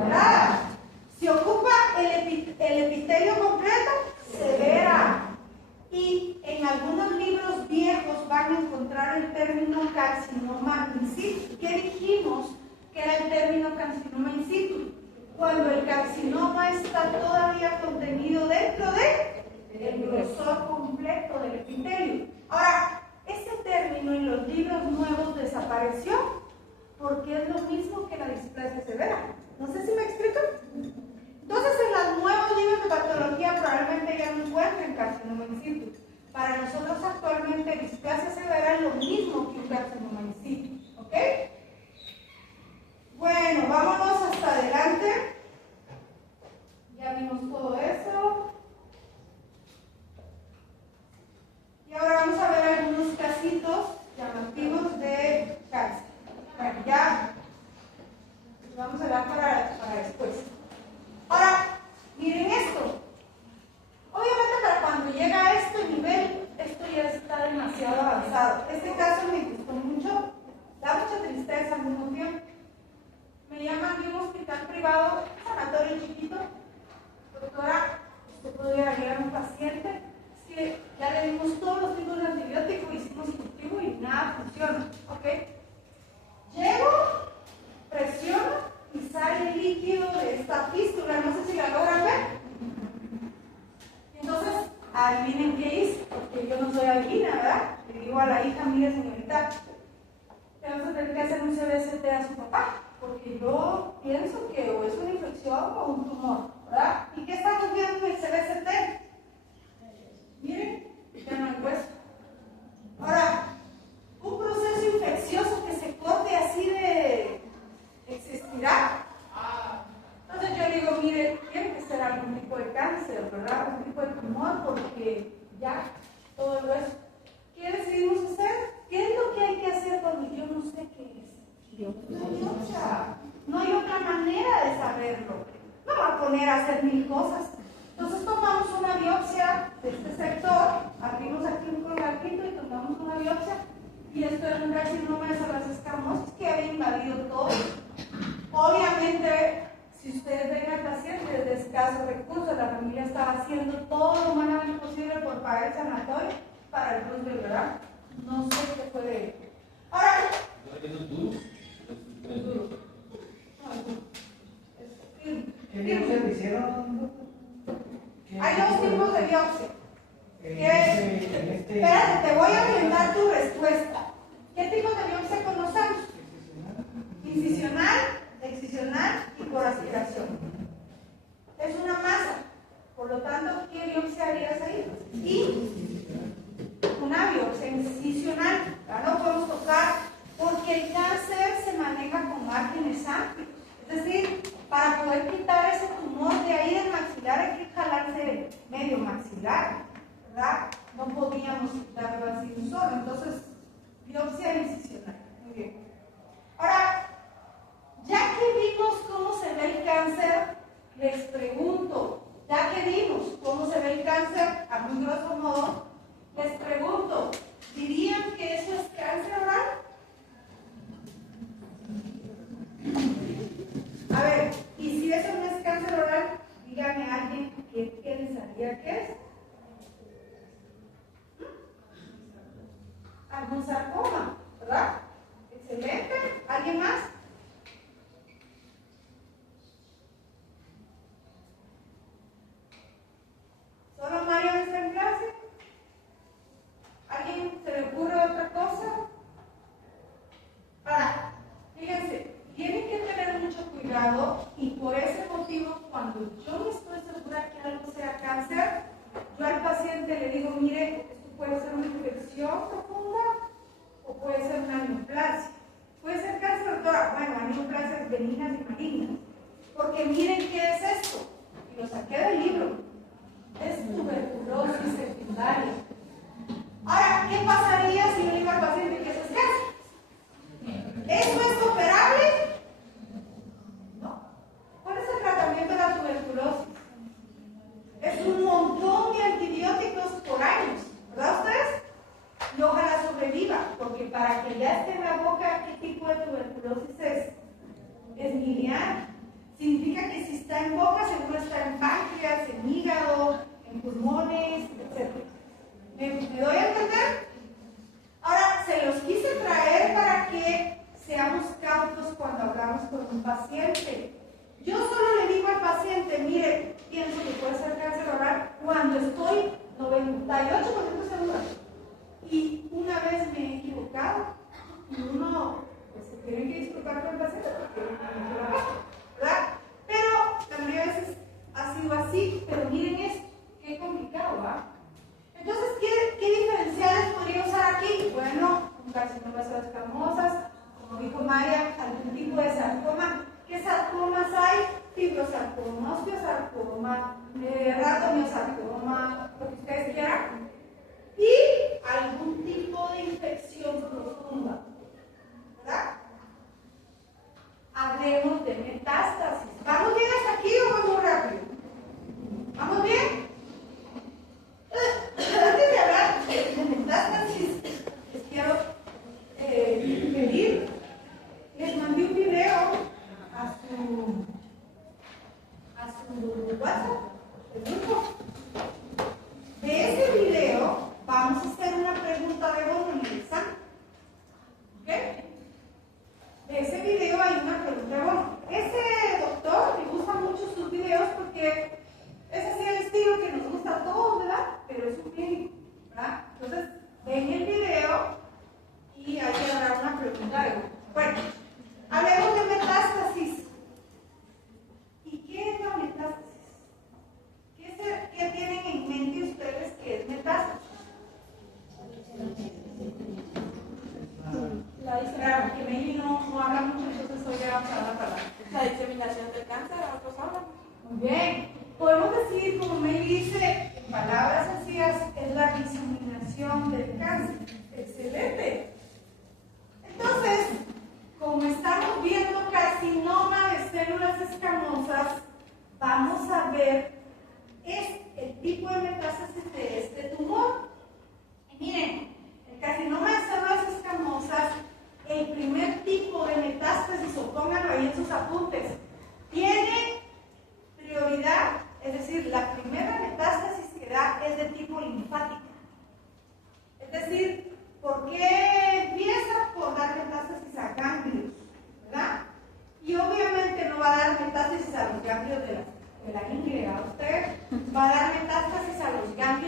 2? Nada. Si ocupa el epitelio completo, severa. Y en algunos libros viejos van a encontrar el término carcinoma in situ. ¿Qué dijimos que era el término carcinoma in situ? Cuando el carcinoma está todavía contenido dentro del grosor completo del epitelio. Ahora, este término en los libros nuevos desapareció porque es lo mismo que la displasia severa. No sé si me explico. Entonces, en los nuevos libros de patología probablemente ya no encuentren carcinoma in situ. Para nosotros actualmente displasia severa es lo mismo que un carcinoma in situ. ¿Ok? Bueno, vámonos hasta adelante. Ya vimos todo eso. Y ahora vamos a ver algunos casitos llamativos de cáncer. Bueno, ya vamos a hablar para después. Ahora, miren esto. Obviamente para cuando llega a este nivel, esto ya está demasiado avanzado. Este caso me gustó mucho, da mucha tristeza al mismo tiempo. Me llaman de un hospital privado, sanatorio chiquito. Doctora, ¿usted podría ayudar a un paciente? Es que ya le dimos todos los tipos de antibióticos, hicimos cultivo y nada funciona. ¿Ok? Llego, presiono y sale el líquido de esta fístula. No sé si la logran ver. Entonces, adivinen qué hice, porque yo no soy adivina, ¿verdad? Le digo a la hija, mire señorita, te vamos a tener que hacer un CBCT a su papá, porque yo pienso que o es una infección o un tumor, ¿verdad? ¿Y qué estamos viendo en el CBCT? Miren, ya no hay hueso. Ahora, un proceso infeccioso que se corte así de existirá. Entonces yo digo, mire, tiene que ser algún tipo de cáncer, ¿verdad? Algún tipo de tumor, porque ya todo el hueso. ¿Qué decidimos hacer? ¿Qué es lo que hay que hacer cuando yo no sé qué es? No hay otra manera de saberlo. No va a poner a hacer 1000 cosas. Entonces tomamos una biopsia de este sector, abrimos aquí un colarquito y tomamos una biopsia, y esto era un carcinoma de células escamosas que había invadido todo. Obviamente, si ustedes ven al paciente de escasos recursos, la familia estaba haciendo todo lo humanamente posible por pagar el sanatorio para el plus de verdad. No sé qué fue de él. Ahora, ¿Es duro? es duro. ¿Qué biopsia le hicieron? Hay 2 tipos de biopsia. Espérate, te voy a orientar tu respuesta. ¿Qué tipo de biopsia conocemos? Incisional, excisional y por aspiración. Es una masa. Por lo tanto, ¿qué biopsia harías ahí? Y una biopsia incisional. Ya no podemos tocar porque el cáncer se maneja con márgenes amplios. Es decir, para poder quitar ese tumor de ahí del maxilar hay que jalarse medio maxilar, ¿verdad? No podíamos quitarlo así un solo. Entonces, biopsia incisional. Muy bien. Ahora, ya que vimos cómo se ve el cáncer, les pregunto, ya que vimos cómo se ve el cáncer, a muy grosso modo, les pregunto, ¿dirían que eso es cáncer oral? A ver, y si eso no es cáncer oral, dígame a alguien qué pensaría que es. Algún sarcoma, ¿verdad? Excelente. ¿Alguien más? ¿Solo Mario está en clase? ¿Alguien se le ocurre otra cosa? Ahora, fíjense, tienen que tener mucho cuidado y por ese motivo, cuando yo no estoy segura que algo sea cáncer, yo al paciente le digo, mire, esto puede ser una infección profunda o puede ser una neoplasia. Puede ser cáncer, doctora. Bueno, neoplasias benignas y malignas. Porque miren qué es esto. Y lo saqué del libro. Es tuberculosis secundaria. Ahora, ¿qué pasaría si yo le digo al paciente que eso es cáncer? ¿Eso es operable? No. ¿Cuál es el tratamiento de la tuberculosis? Es un montón de antibióticos por años, ¿verdad ustedes? Y ojalá sobreviva, porque para que ya esté en la boca, ¿qué tipo de tuberculosis es? Es miliar. Significa que si está en boca, seguro está en páncreas, en hígado, en pulmones, etc. ¿Me doy a entender? Ahora, se los quise traer para que seamos cautos cuando hablamos con un paciente. Yo solo le digo al paciente, mire, pienso que puede ser cáncer oral cuando estoy 98% segura. Y una vez me he equivocado, y uno pues, se tiene que disculpar con el paciente porque me equivoqué, ¿verdad? Pero también a veces ha sido así, pero miren esto, qué complicado, ¿va? Entonces, ¿qué diferenciales podría usar aquí? Bueno, un carcinoma de escamosas, como dijo María, algún tipo de sarcoma. ¿Qué sarcomas hay? Fibrosarcoma, osteosarcoma, ratomiosarcoma, lo que ustedes quieran. Y algún tipo de infección profunda, ¿verdad? Hablemos de metástasis. ¿Vamos bien hasta aquí o vamos rápido? ¿Vamos bien? Antes de hablar de metástasis, les quiero pedir, les mandé un video a su WhatsApp, el grupo. De ese video vamos a hacer una pregunta de bono en el examen. ¿Ok? De ese video hay una pregunta de bono. Ese doctor me gusta mucho sus videos porque es así el estilo que nos gusta a todos, ¿verdad? Pero es un clínico, ¿verdad? Entonces, ven el video y hay que dar una pregunta de bono. Bueno, hablemos de metástasis. ¿Y qué es la metástasis? ¿Qué tienen en mente ustedes que es metástasis? Claro, que Meli no habla mucho, entonces hoy le vamos a dar la palabra. La diseminación del cáncer a otros órganos. Muy bien. Podemos decir, como Meli dice, en palabras sencillas, es la diseminación del cáncer. Excelente. Entonces, como estamos viendo carcinoma de células escamosas, vamos a ver el tipo de metástasis de este tumor. Y miren, el carcinoma de células escamosas, el primer tipo de metástasis, o pónganlo ahí en sus apuntes, tiene prioridad, es decir, la primera metástasis que da es de tipo linfática. Es decir, ¿por qué empieza? Por dar metástasis a ganglios, ¿verdad? Y obviamente no va a dar metástasis a los ganglios de la ingle, a usted va a dar metástasis a los ganglios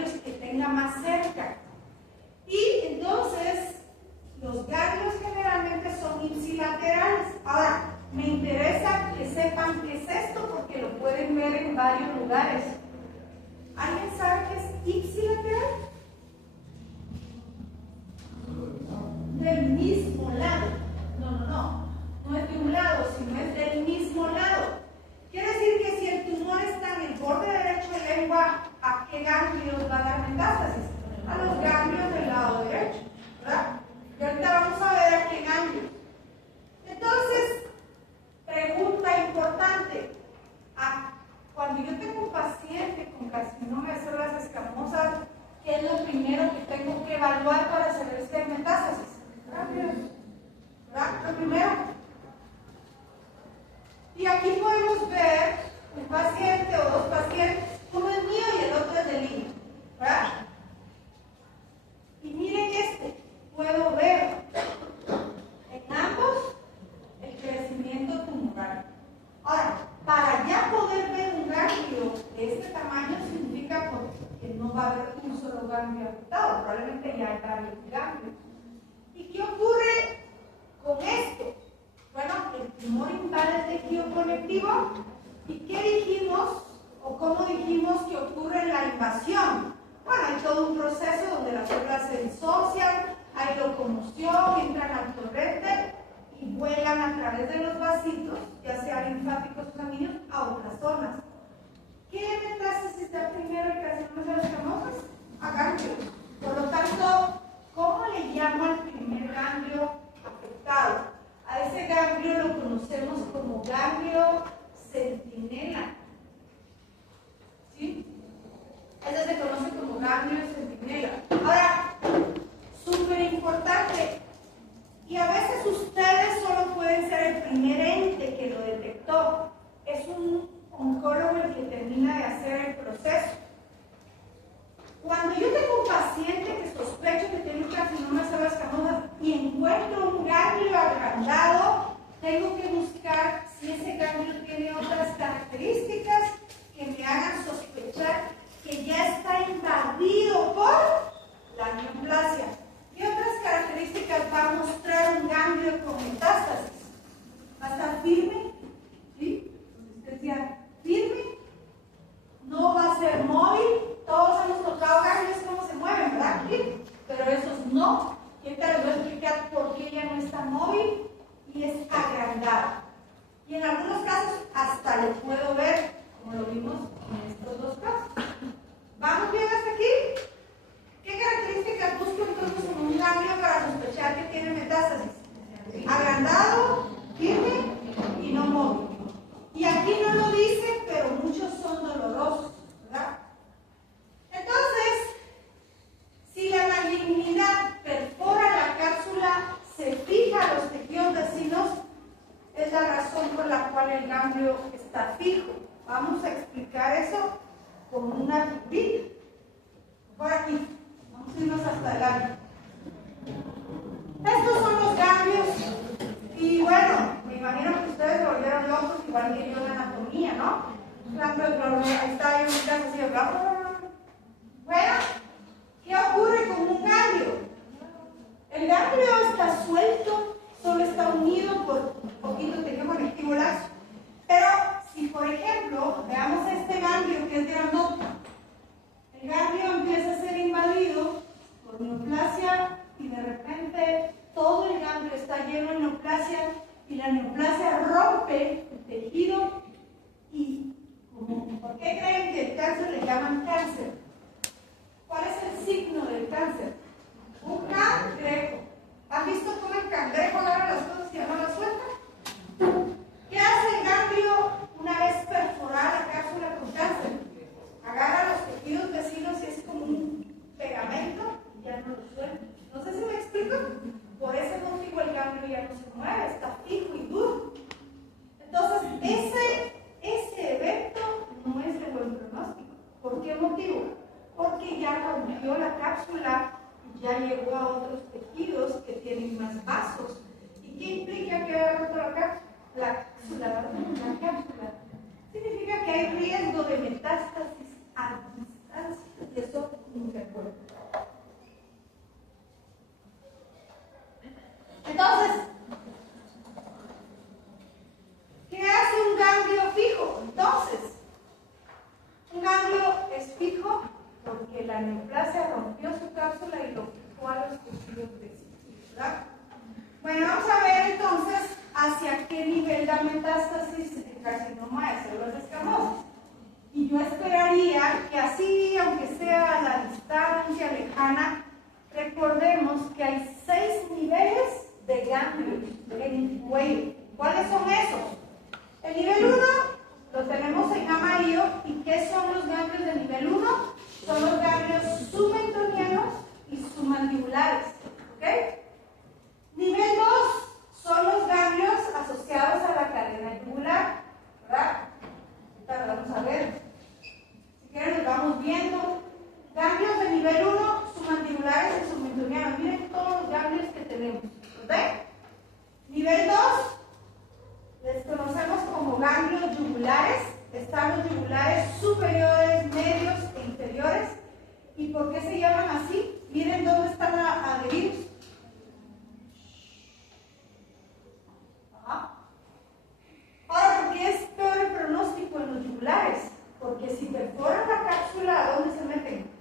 qué ganglios van a dar metástasis? A los ganglios del lado derecho, ¿verdad? Y ahorita vamos a ver a qué ganglios. Entonces, pregunta importante. Cuando yo tengo un paciente con carcinoma de células escamosas, ¿qué es lo primero que tengo que evaluar para saber si hay metástasis? Ganglios, ¿verdad? Lo primero. Y aquí podemos ver un paciente o dos pacientes, uno es mío y el otro es de Lina, ¿verdad? Y miren puedo ver en ambos el crecimiento tumoral. Ahora, para ya poder ver un ganglio de este tamaño significa que no va a haber un solo ganglio afectado, probablemente ya hay varios ganglios. ¿Y qué ocurre con esto? Bueno, el tumor invade el tejido conectivo. ¿Y qué dijimos o cómo dijimos que ocurre la invasión? Bueno, hay todo un proceso donde las células se disocian, hay locomoción, entran al torrente y vuelan a través de los vasitos, ya sea linfáticos o sanguíneos, a otras zonas. ¿Qué metástasis da primero el carcinoma de células escamosas? A ganglios. Por lo tanto, ¿cómo le llamo al primer ganglio afectado? A ese ganglio lo conocemos como ganglio centinela. ¿Sí? Ese se conoce como ganglio centinela. Ahora, súper importante, y a veces ustedes solo pueden ser el primer ente que lo detectó. Es un oncólogo el que termina de hacer el proceso. Cuando yo tengo un paciente que sospecho que tiene un carcinoma de células escamosas y encuentro un ganglio agrandado, tengo que buscar si ese ganglio tiene otras características que me hagan sospechar que ya está invadido por la neoplasia. ¿Qué otras características va a mostrar un ganglio con metástasis? ¿Va a estar firme? ¿Sí? Usted decía, firme. No va a ser móvil. Todos hemos tocado ganglios, cómo se mueven, ¿verdad? ¿Sí? Pero esos no. Y ahorita les voy a explicar por qué ya no está móvil y es agrandado. Y en algunos casos hasta lo puedo ver, como lo vimos en estos dos casos. ¿Vamos bien hasta aquí? ¿Qué características busco entonces en un ganglio para sospechar que tiene metástasis? Agrandado, firme y no móvil. Y aquí no lo dice, pero muchos son dolorosos, ¿verdad? Entonces, si la malignidad perfora la cápsula, se fija a los tejidos vecinos, es la razón por la cual el ganglio está fijo. Vamos a explicar eso con una figurita. Por aquí. Vamos a irnos hasta adelante. Estos son los ganglios. Y bueno, me imagino que ustedes se volvieron locos, igual que yo en anatomía, ¿no? Ahí está, hay un caso así de bla, bla, bla. Bueno, ¿qué ocurre con un ganglio? El ganglio está suelto, solo está unido por un poquito de tejido conectivo laxo. Pero si, por ejemplo, veamos este ganglio que es grandote, el ganglio empieza a ser invadido por neoplasia y de repente todo el ganglio está lleno de neoplasia y la neoplasia rompe el tejido y ¿por qué creen que el cáncer le llaman cáncer? ¿Cuál es el signo del cáncer? Un cangrejo. ¿Han visto cómo el cangrejo agarra las cosas y ya no las suelta? ¿Qué hace el ganglio una vez perforada la cápsula con cáncer? Agarra los tejidos vecinos y es como un pegamento y ya no lo suelta. No sé si me explico. Por ese motivo el ganglio ya no se mueve, está fijo y duro. Entonces, ese evento no es de buen pronóstico. ¿Por qué motivo? Porque ya rompió la cápsula y ya llegó a otros tejidos que tienen más vasos. ¿Y qué implica que haya roto la cápsula? La cápsula. Significa que hay riesgo de metástasis a distancia. Y eso nunca ocurre. Entonces, ¿qué hace un ganglio fijo? Entonces, un ganglio es fijo porque la neoplasia rompió su cápsula y lo fijó a los tejidos vecinos, ¿verdad? Bueno, vamos a ver entonces hacia qué nivel da metástasis el carcinoma de células escamosas. Y yo esperaría que así, aunque Ana, recordemos que hay 6 niveles de ganglios en el cuello. ¿Cuáles son esos? El nivel 1 lo tenemos en amarillo. ¿Y qué son los ganglios del nivel 1? Son los ganglios submentonianos y submandibulares. ¿Ok? Nivel 2 son los ganglios asociados a la cadena yugular. ¿Verdad? Ahorita lo vamos a ver. Si quieren, los vamos viendo. Ganglios de nivel 1, submandibulares y submentonianos. Miren todos los ganglios que tenemos. ¿Ven? Nivel 2, les conocemos como ganglios yugulares. Están los yugulares superiores, medios e inferiores. ¿Y por qué se llaman así? Miren dónde están adheridos. Ahora, ¿por qué es peor el pronóstico en los yugulares? Porque si perforan la cápsula, ¿a dónde se meten?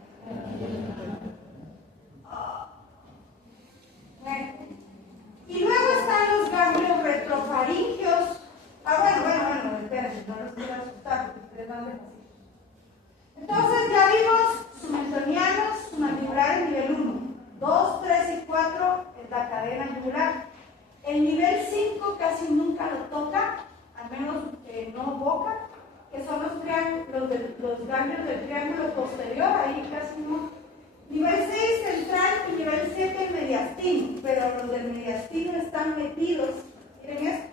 Y luego están los ganglios retrofaringios. Bueno, espérense, no los quiero asustar porque ustedes van despacito. Entonces ya vimos submentonianos, submandibulares nivel 1. 2, 3 y 4 es la cadena yugular. El nivel 5 casi nunca lo toca, al menos no boca, que son los ganglios del triángulo posterior, ahí casi no. Nivel 6 central y nivel 7 el mediastino, pero los del mediastino están metidos, miren esto,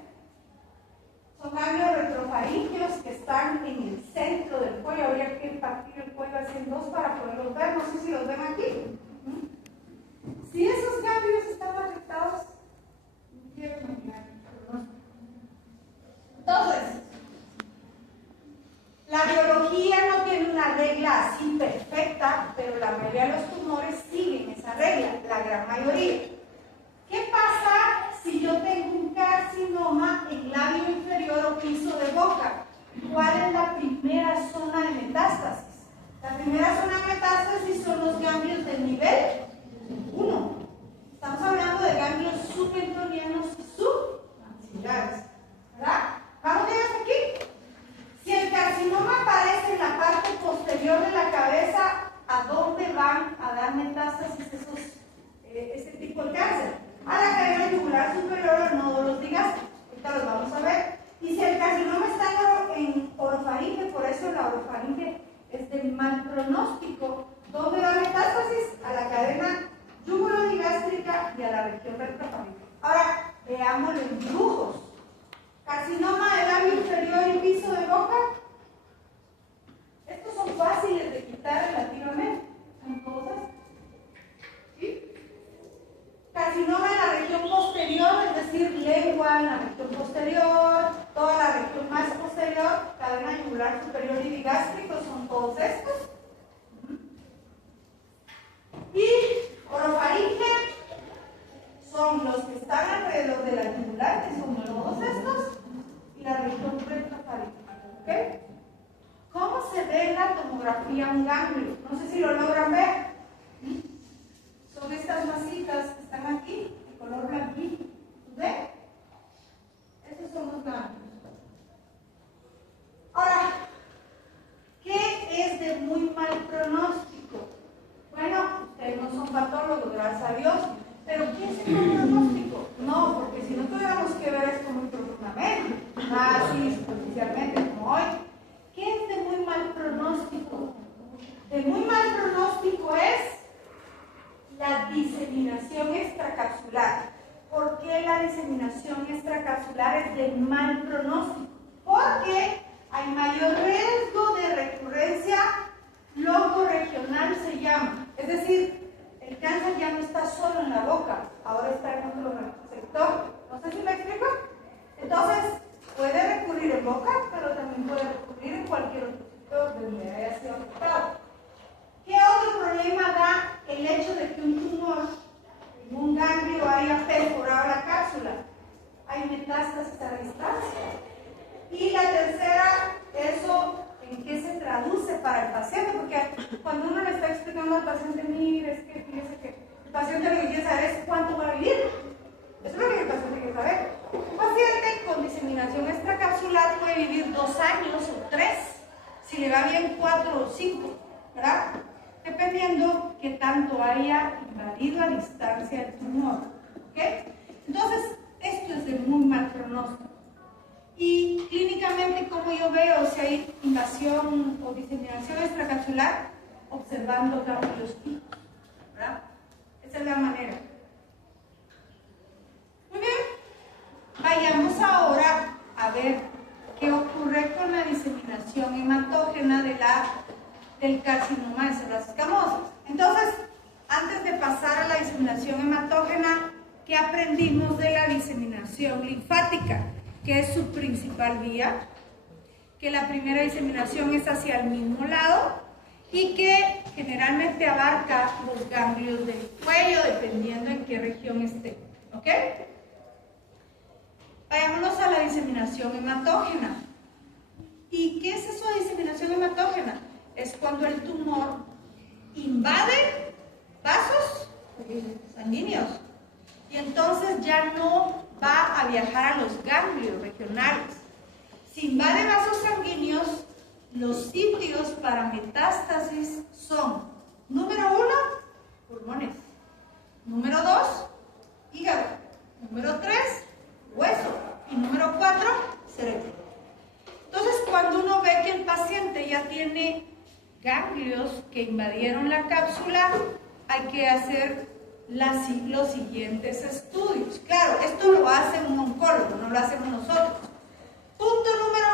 son ganglios retrofaringios que están en el centro del cuello. Habría que partir el cuello así en dos para poderlos ver, no sé si los ven aquí. Si esos ganglios están afectados, no quiero imaginar. Entonces, la biología no tiene una regla así perfecta, pero la mayoría de los tumores siguen esa regla, la gran mayoría. ¿Qué pasa si yo tengo un carcinoma en labio inferior o piso de boca? ¿Cuál es la primera zona de metástasis? La primera zona de metástasis son los ganglios del nivel 1. Estamos hablando de ganglios submentonianos y subaxilares, ¿verdad? ¿Vamos bien hasta aquí? Si el carcinoma aparece en la parte posterior de la cabeza, ¿a dónde van a dar metástasis ese tipo de cáncer? A la cadena yugular superior o nódulos digástricos. Ahorita los vamos a ver. Y si el carcinoma está en orofaringe, por eso la orofaringe es de mal pronóstico, ¿dónde va metástasis? A la cadena yugular-digástrica y a la región retrofaringe. Ahora, veámoslo en dibujos. Carcinoma del labio inferior y piso de boca. Estos son fáciles de quitar relativamente. Son cosas. ¿Sí? Carcinoma en la región posterior, es decir, lengua en la región posterior, toda la región más posterior, cadena yugular superior y digástrico, son todos estos. Y orofaringe son los que están alrededor de la yugular, que son todos estos, y la región retrofaringe. ¿Ok? ¿Cómo se ve en la tomografía un ganglio? No sé si lo logran ver. Son estas masitas que están aquí, de color blanquito. ¿Ven? Estos son los ganglios. Ahora, ¿qué es de muy mal pronóstico? Bueno, ustedes no son patólogos, gracias a Dios, pero ¿qué es el mal pronóstico? No, porque si no tuviéramos que ver esto muy profundamente, así superficialmente como hoy. ¿Qué es de muy mal pronóstico? De muy mal pronóstico es la diseminación extracapsular. ¿Por qué la diseminación extracapsular es de mal pronóstico? Porque hay mayor riesgo de recurrencia locorregional, se llama. Es decir, el cáncer ya no está solo en la boca, ahora está en otro sector. No sé si me explico. Entonces, puede recurrir en boca, pero también puede recurrir en cualquier otro sector donde haya sido afectado. ¿Qué otro problema da el hecho de que un tumor en un ganglio haya perforado la cápsula? Hay metástasis a distancia. Y la tercera, ¿eso en qué se traduce para el paciente? Porque cuando uno le está explicando al paciente, mire, es que fíjese que el paciente lo que quiere saber es cuánto va a vivir. Eso es lo que el paciente quiere saber. Un paciente con diseminación extracapsular puede vivir 2 años o 3, si le va bien 4 o 5, ¿verdad? Dependiendo qué tanto haya invadido a distancia el tumor. ¿Ok? Entonces, esto es de muy mal pronóstico. Y clínicamente, ¿cómo yo veo si hay invasión o diseminación extracapsular? Observando ganglios fijos, ¿verdad? Esa es la manera. Muy bien. Vayamos ahora a ver qué ocurre con la diseminación hematógena del carcinoma de células escamosas. Entonces, antes de pasar a la diseminación hematógena, ¿qué aprendimos de la diseminación linfática? Que es su principal vía, que la primera diseminación es hacia el mismo lado y que generalmente abarca los ganglios del cuello, dependiendo en qué región esté. ¿Ok? Vayámonos a la diseminación hematógena. ¿Y qué es eso de diseminación hematógena? Es cuando el tumor invade vasos sanguíneos y entonces ya no va a viajar a los ganglios regionales. Si invade vasos sanguíneos, los sitios para metástasis son: número 1, pulmones; número 2, hígado; número 3, hueso; y número 4, cerebro. Entonces, cuando uno ve que el paciente ya tiene ganglios que invadieron la cápsula, hay que hacer los siguientes estudios. Claro, esto lo hace un oncólogo, no lo hacemos nosotros. Punto número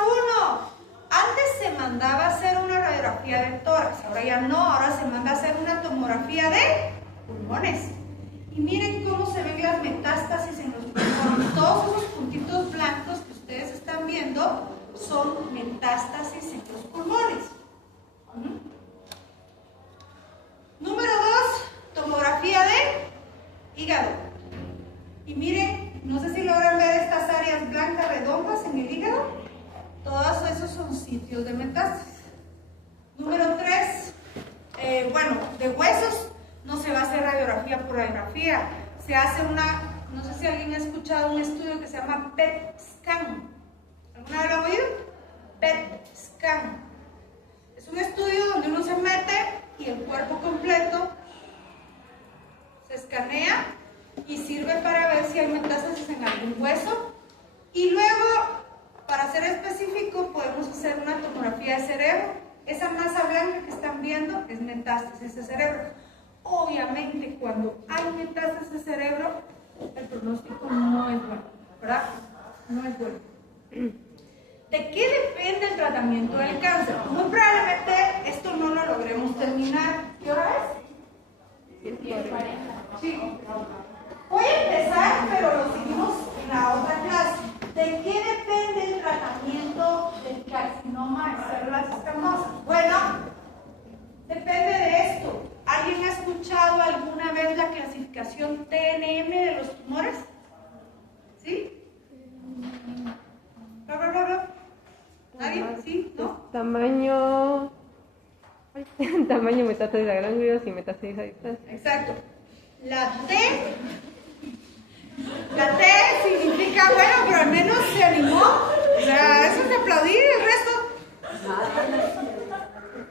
1. Antes se mandaba a hacer una radiografía del tórax, ahora ya no, ahora se manda a hacer una tomografía de pulmones. Y miren cómo se ven las metástasis en los pulmones. Todos esos puntitos blancos que ustedes están viendo son metástasis en los pulmones. Número 2, tomografía de hígado. Y miren, no sé si logran ver estas áreas blancas redondas en el hígado. Todos esos son sitios de metástasis. Número 3, de huesos no se va a hacer radiografía por radiografía. Se hace no sé si alguien ha escuchado un estudio que se llama PET scan. ¿Alguna vez lo han oído? PET scan. Es un estudio donde uno se mete y el cuerpo completo se escanea y sirve para ver si hay metástasis en algún hueso. Y luego, para ser específico, podemos hacer una tomografía de cerebro. Esa masa blanca que están viendo es metástasis de cerebro. Obviamente, cuando hay metástasis de cerebro, el pronóstico no es bueno, ¿verdad? No es bueno. ¿De qué depende el tratamiento del cáncer? Muy probablemente esto no lo logremos terminar. ¿Qué hora es? 10:40. Sí. Voy a empezar, pero lo seguimos en la otra clase. ¿De qué depende el tratamiento del carcinoma de células escamosas? Bueno, depende de esto. ¿Alguien ha escuchado alguna vez la clasificación TNM de los tumores? ¿Sí? ¿Nadie? ¿Sí? ¿No? Tamaño, metástasis a ganglios y metástasis a distancia. Exacto. La T significa, bueno, pero al menos se animó. O sea, eso es de aplaudir, el resto.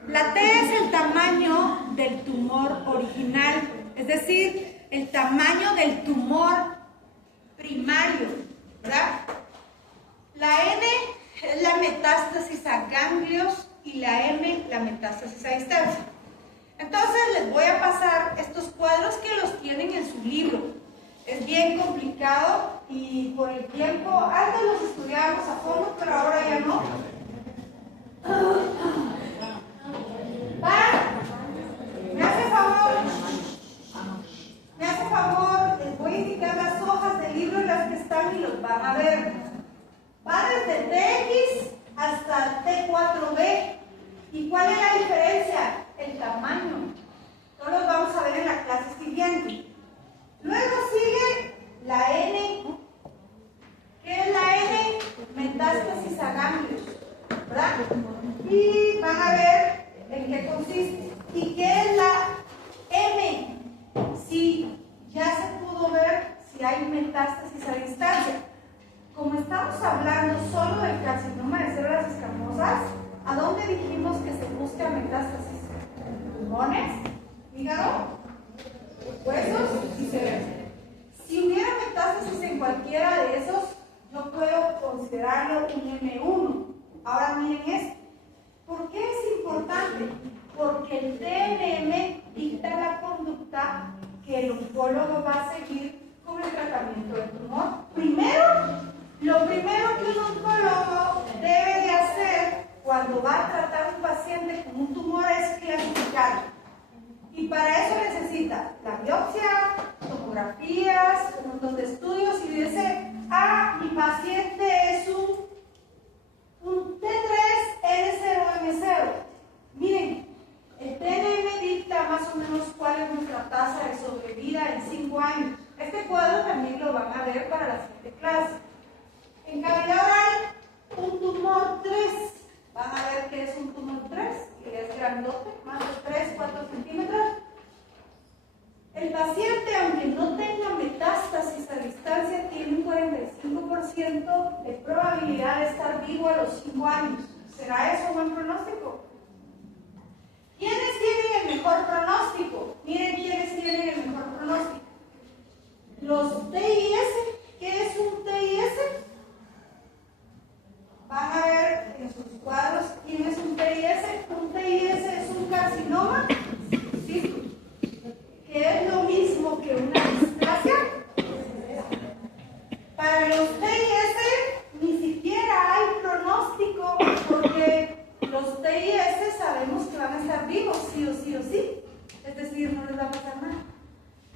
La T es el tamaño del tumor original, es decir, el tamaño del tumor primario, ¿verdad? La N es la metástasis a ganglios y la M la metástasis a distancia. Entonces les voy a pasar estos cuadros que los tienen en su libro. Es bien complicado y por el tiempo, antes los estudiábamos a fondo, pero ahora ya no. Me hace favor, les voy a indicar las hojas del libro en las que están y los van a ver. Va desde TX hasta T4B. ¿Y cuál es la diferencia? El tamaño. No los vamos a ver en la clase siguiente. Luego sigue la N. ¿Qué es la N? Metástasis a ganglios, ¿verdad? Y van a ver en qué consiste. ¿Y qué es la M? Si ya se pudo ver si hay metástasis a distancia. Como estamos hablando solo del carcinoma de células escamosas, ¿a dónde dijimos que se busca metástasis? En pulmones hígado, huesos y cerebro. Si hubiera metástasis en cualquiera de esos, yo puedo considerarlo un M1. Ahora miren esto. ¿Por qué es importante? Porque el TNM dicta la conducta que el oncólogo va a seguir con el tratamiento del tumor. Lo primero que un oncólogo debe de hacer cuando va a tratar a un paciente con un tumor es clasificarlo. Y para eso necesita la biopsia, tomografías, un montón de estudios y dice, mi paciente es un T3N0M0. Miren, el TNM dicta más o menos cuál es nuestra tasa de sobrevida en 5 años. Este cuadro también lo van a ver para la siguiente clase. En cavidad oral, un tumor 3. Van a ver que es un tumor 3, que es grandote, más de 3, 4 centímetros. El paciente, aunque no tenga metástasis a distancia, tiene un 45% de probabilidad de estar vivo a los 5 años. ¿Será eso buen pronóstico? ¿Quiénes tienen el mejor pronóstico? Miren quiénes tienen el mejor pronóstico. Los TIS. ¿Qué es un TIS? Van a ver en sus cuadros quién es un TIS. Un TIS es un carcinoma, ¿sí? Que es lo mismo que una displasia. Para los TIS ni siquiera hay pronóstico porque los TIS sabemos que van a estar vivos sí o sí o sí. Es decir, no les va a pasar nada.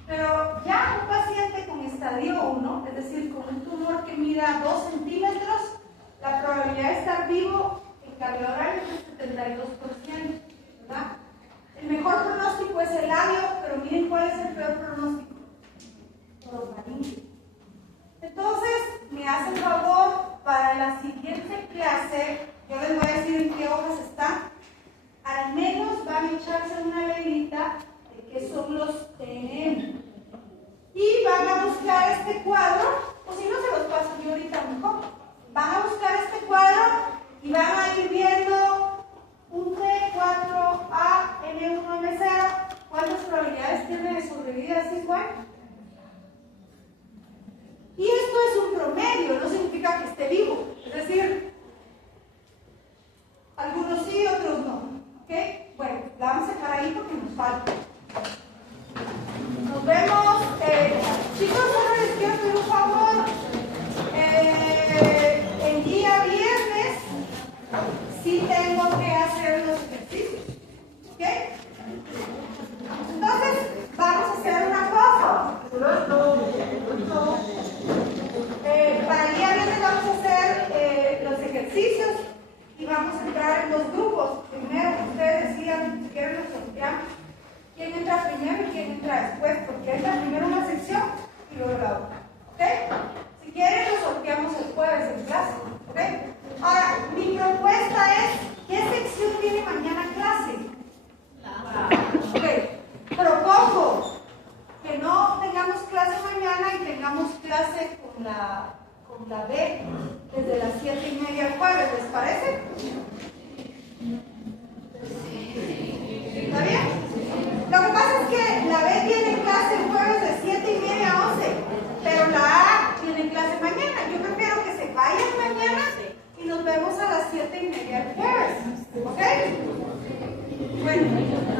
Pero ya un paciente con estadio 1, es decir, con un tumor que mida 2 centímetros, la probabilidad de estar vivo en cavidad oral es del 72%, ¿verdad? El mejor pronóstico es el labio, pero miren cuál es el peor pronóstico. Orofaringe. Entonces, me hacen favor, para la siguiente clase, yo les voy a decir en qué hojas están. Al menos van a echarse una leidita de qué son los TNM. Y van a buscar este cuadro, o si no se los paso yo ahorita mejor. Van a buscar este cuadro y van a ir viendo un T4A M1M0. ¿Cuántas probabilidades tiene de sobrevivir a 5 años? Y esto es un promedio, no significa que esté vivo. Es decir, algunos sí, otros no. ¿Ok? Bueno, la vamos a dejar ahí porque nos falta. Nos vemos. Chicos, ahora les quiero pedir un favor. El día viernes sí tengo que hacer los ejercicios. ¿Ok? Entonces, vamos a hacer una cosa. Para el día viernes vamos a hacer los ejercicios y vamos a entrar en los grupos. Primero, ustedes decidan si quieren los sorteamos. ¿Quién entra primero y quién entra después? Porque entra primero una sección y luego la otra. ¿Ok? Si quieren, los sorteamos el jueves en clase. ¿Ok? Ahora, mi propuesta es: ¿qué sección tiene mañana clase? Ok. Propongo que no tengamos clase mañana y tengamos clase con la B desde las 7:30 al jueves. ¿Les parece? ¿Está bien? Lo que pasa es que la B tiene clase el jueves de 7:30 a 11, pero la A tiene clase mañana. Yo prefiero que se vayan mañana y nos vemos a las 7:30 el jueves. ¿Ok? Bueno.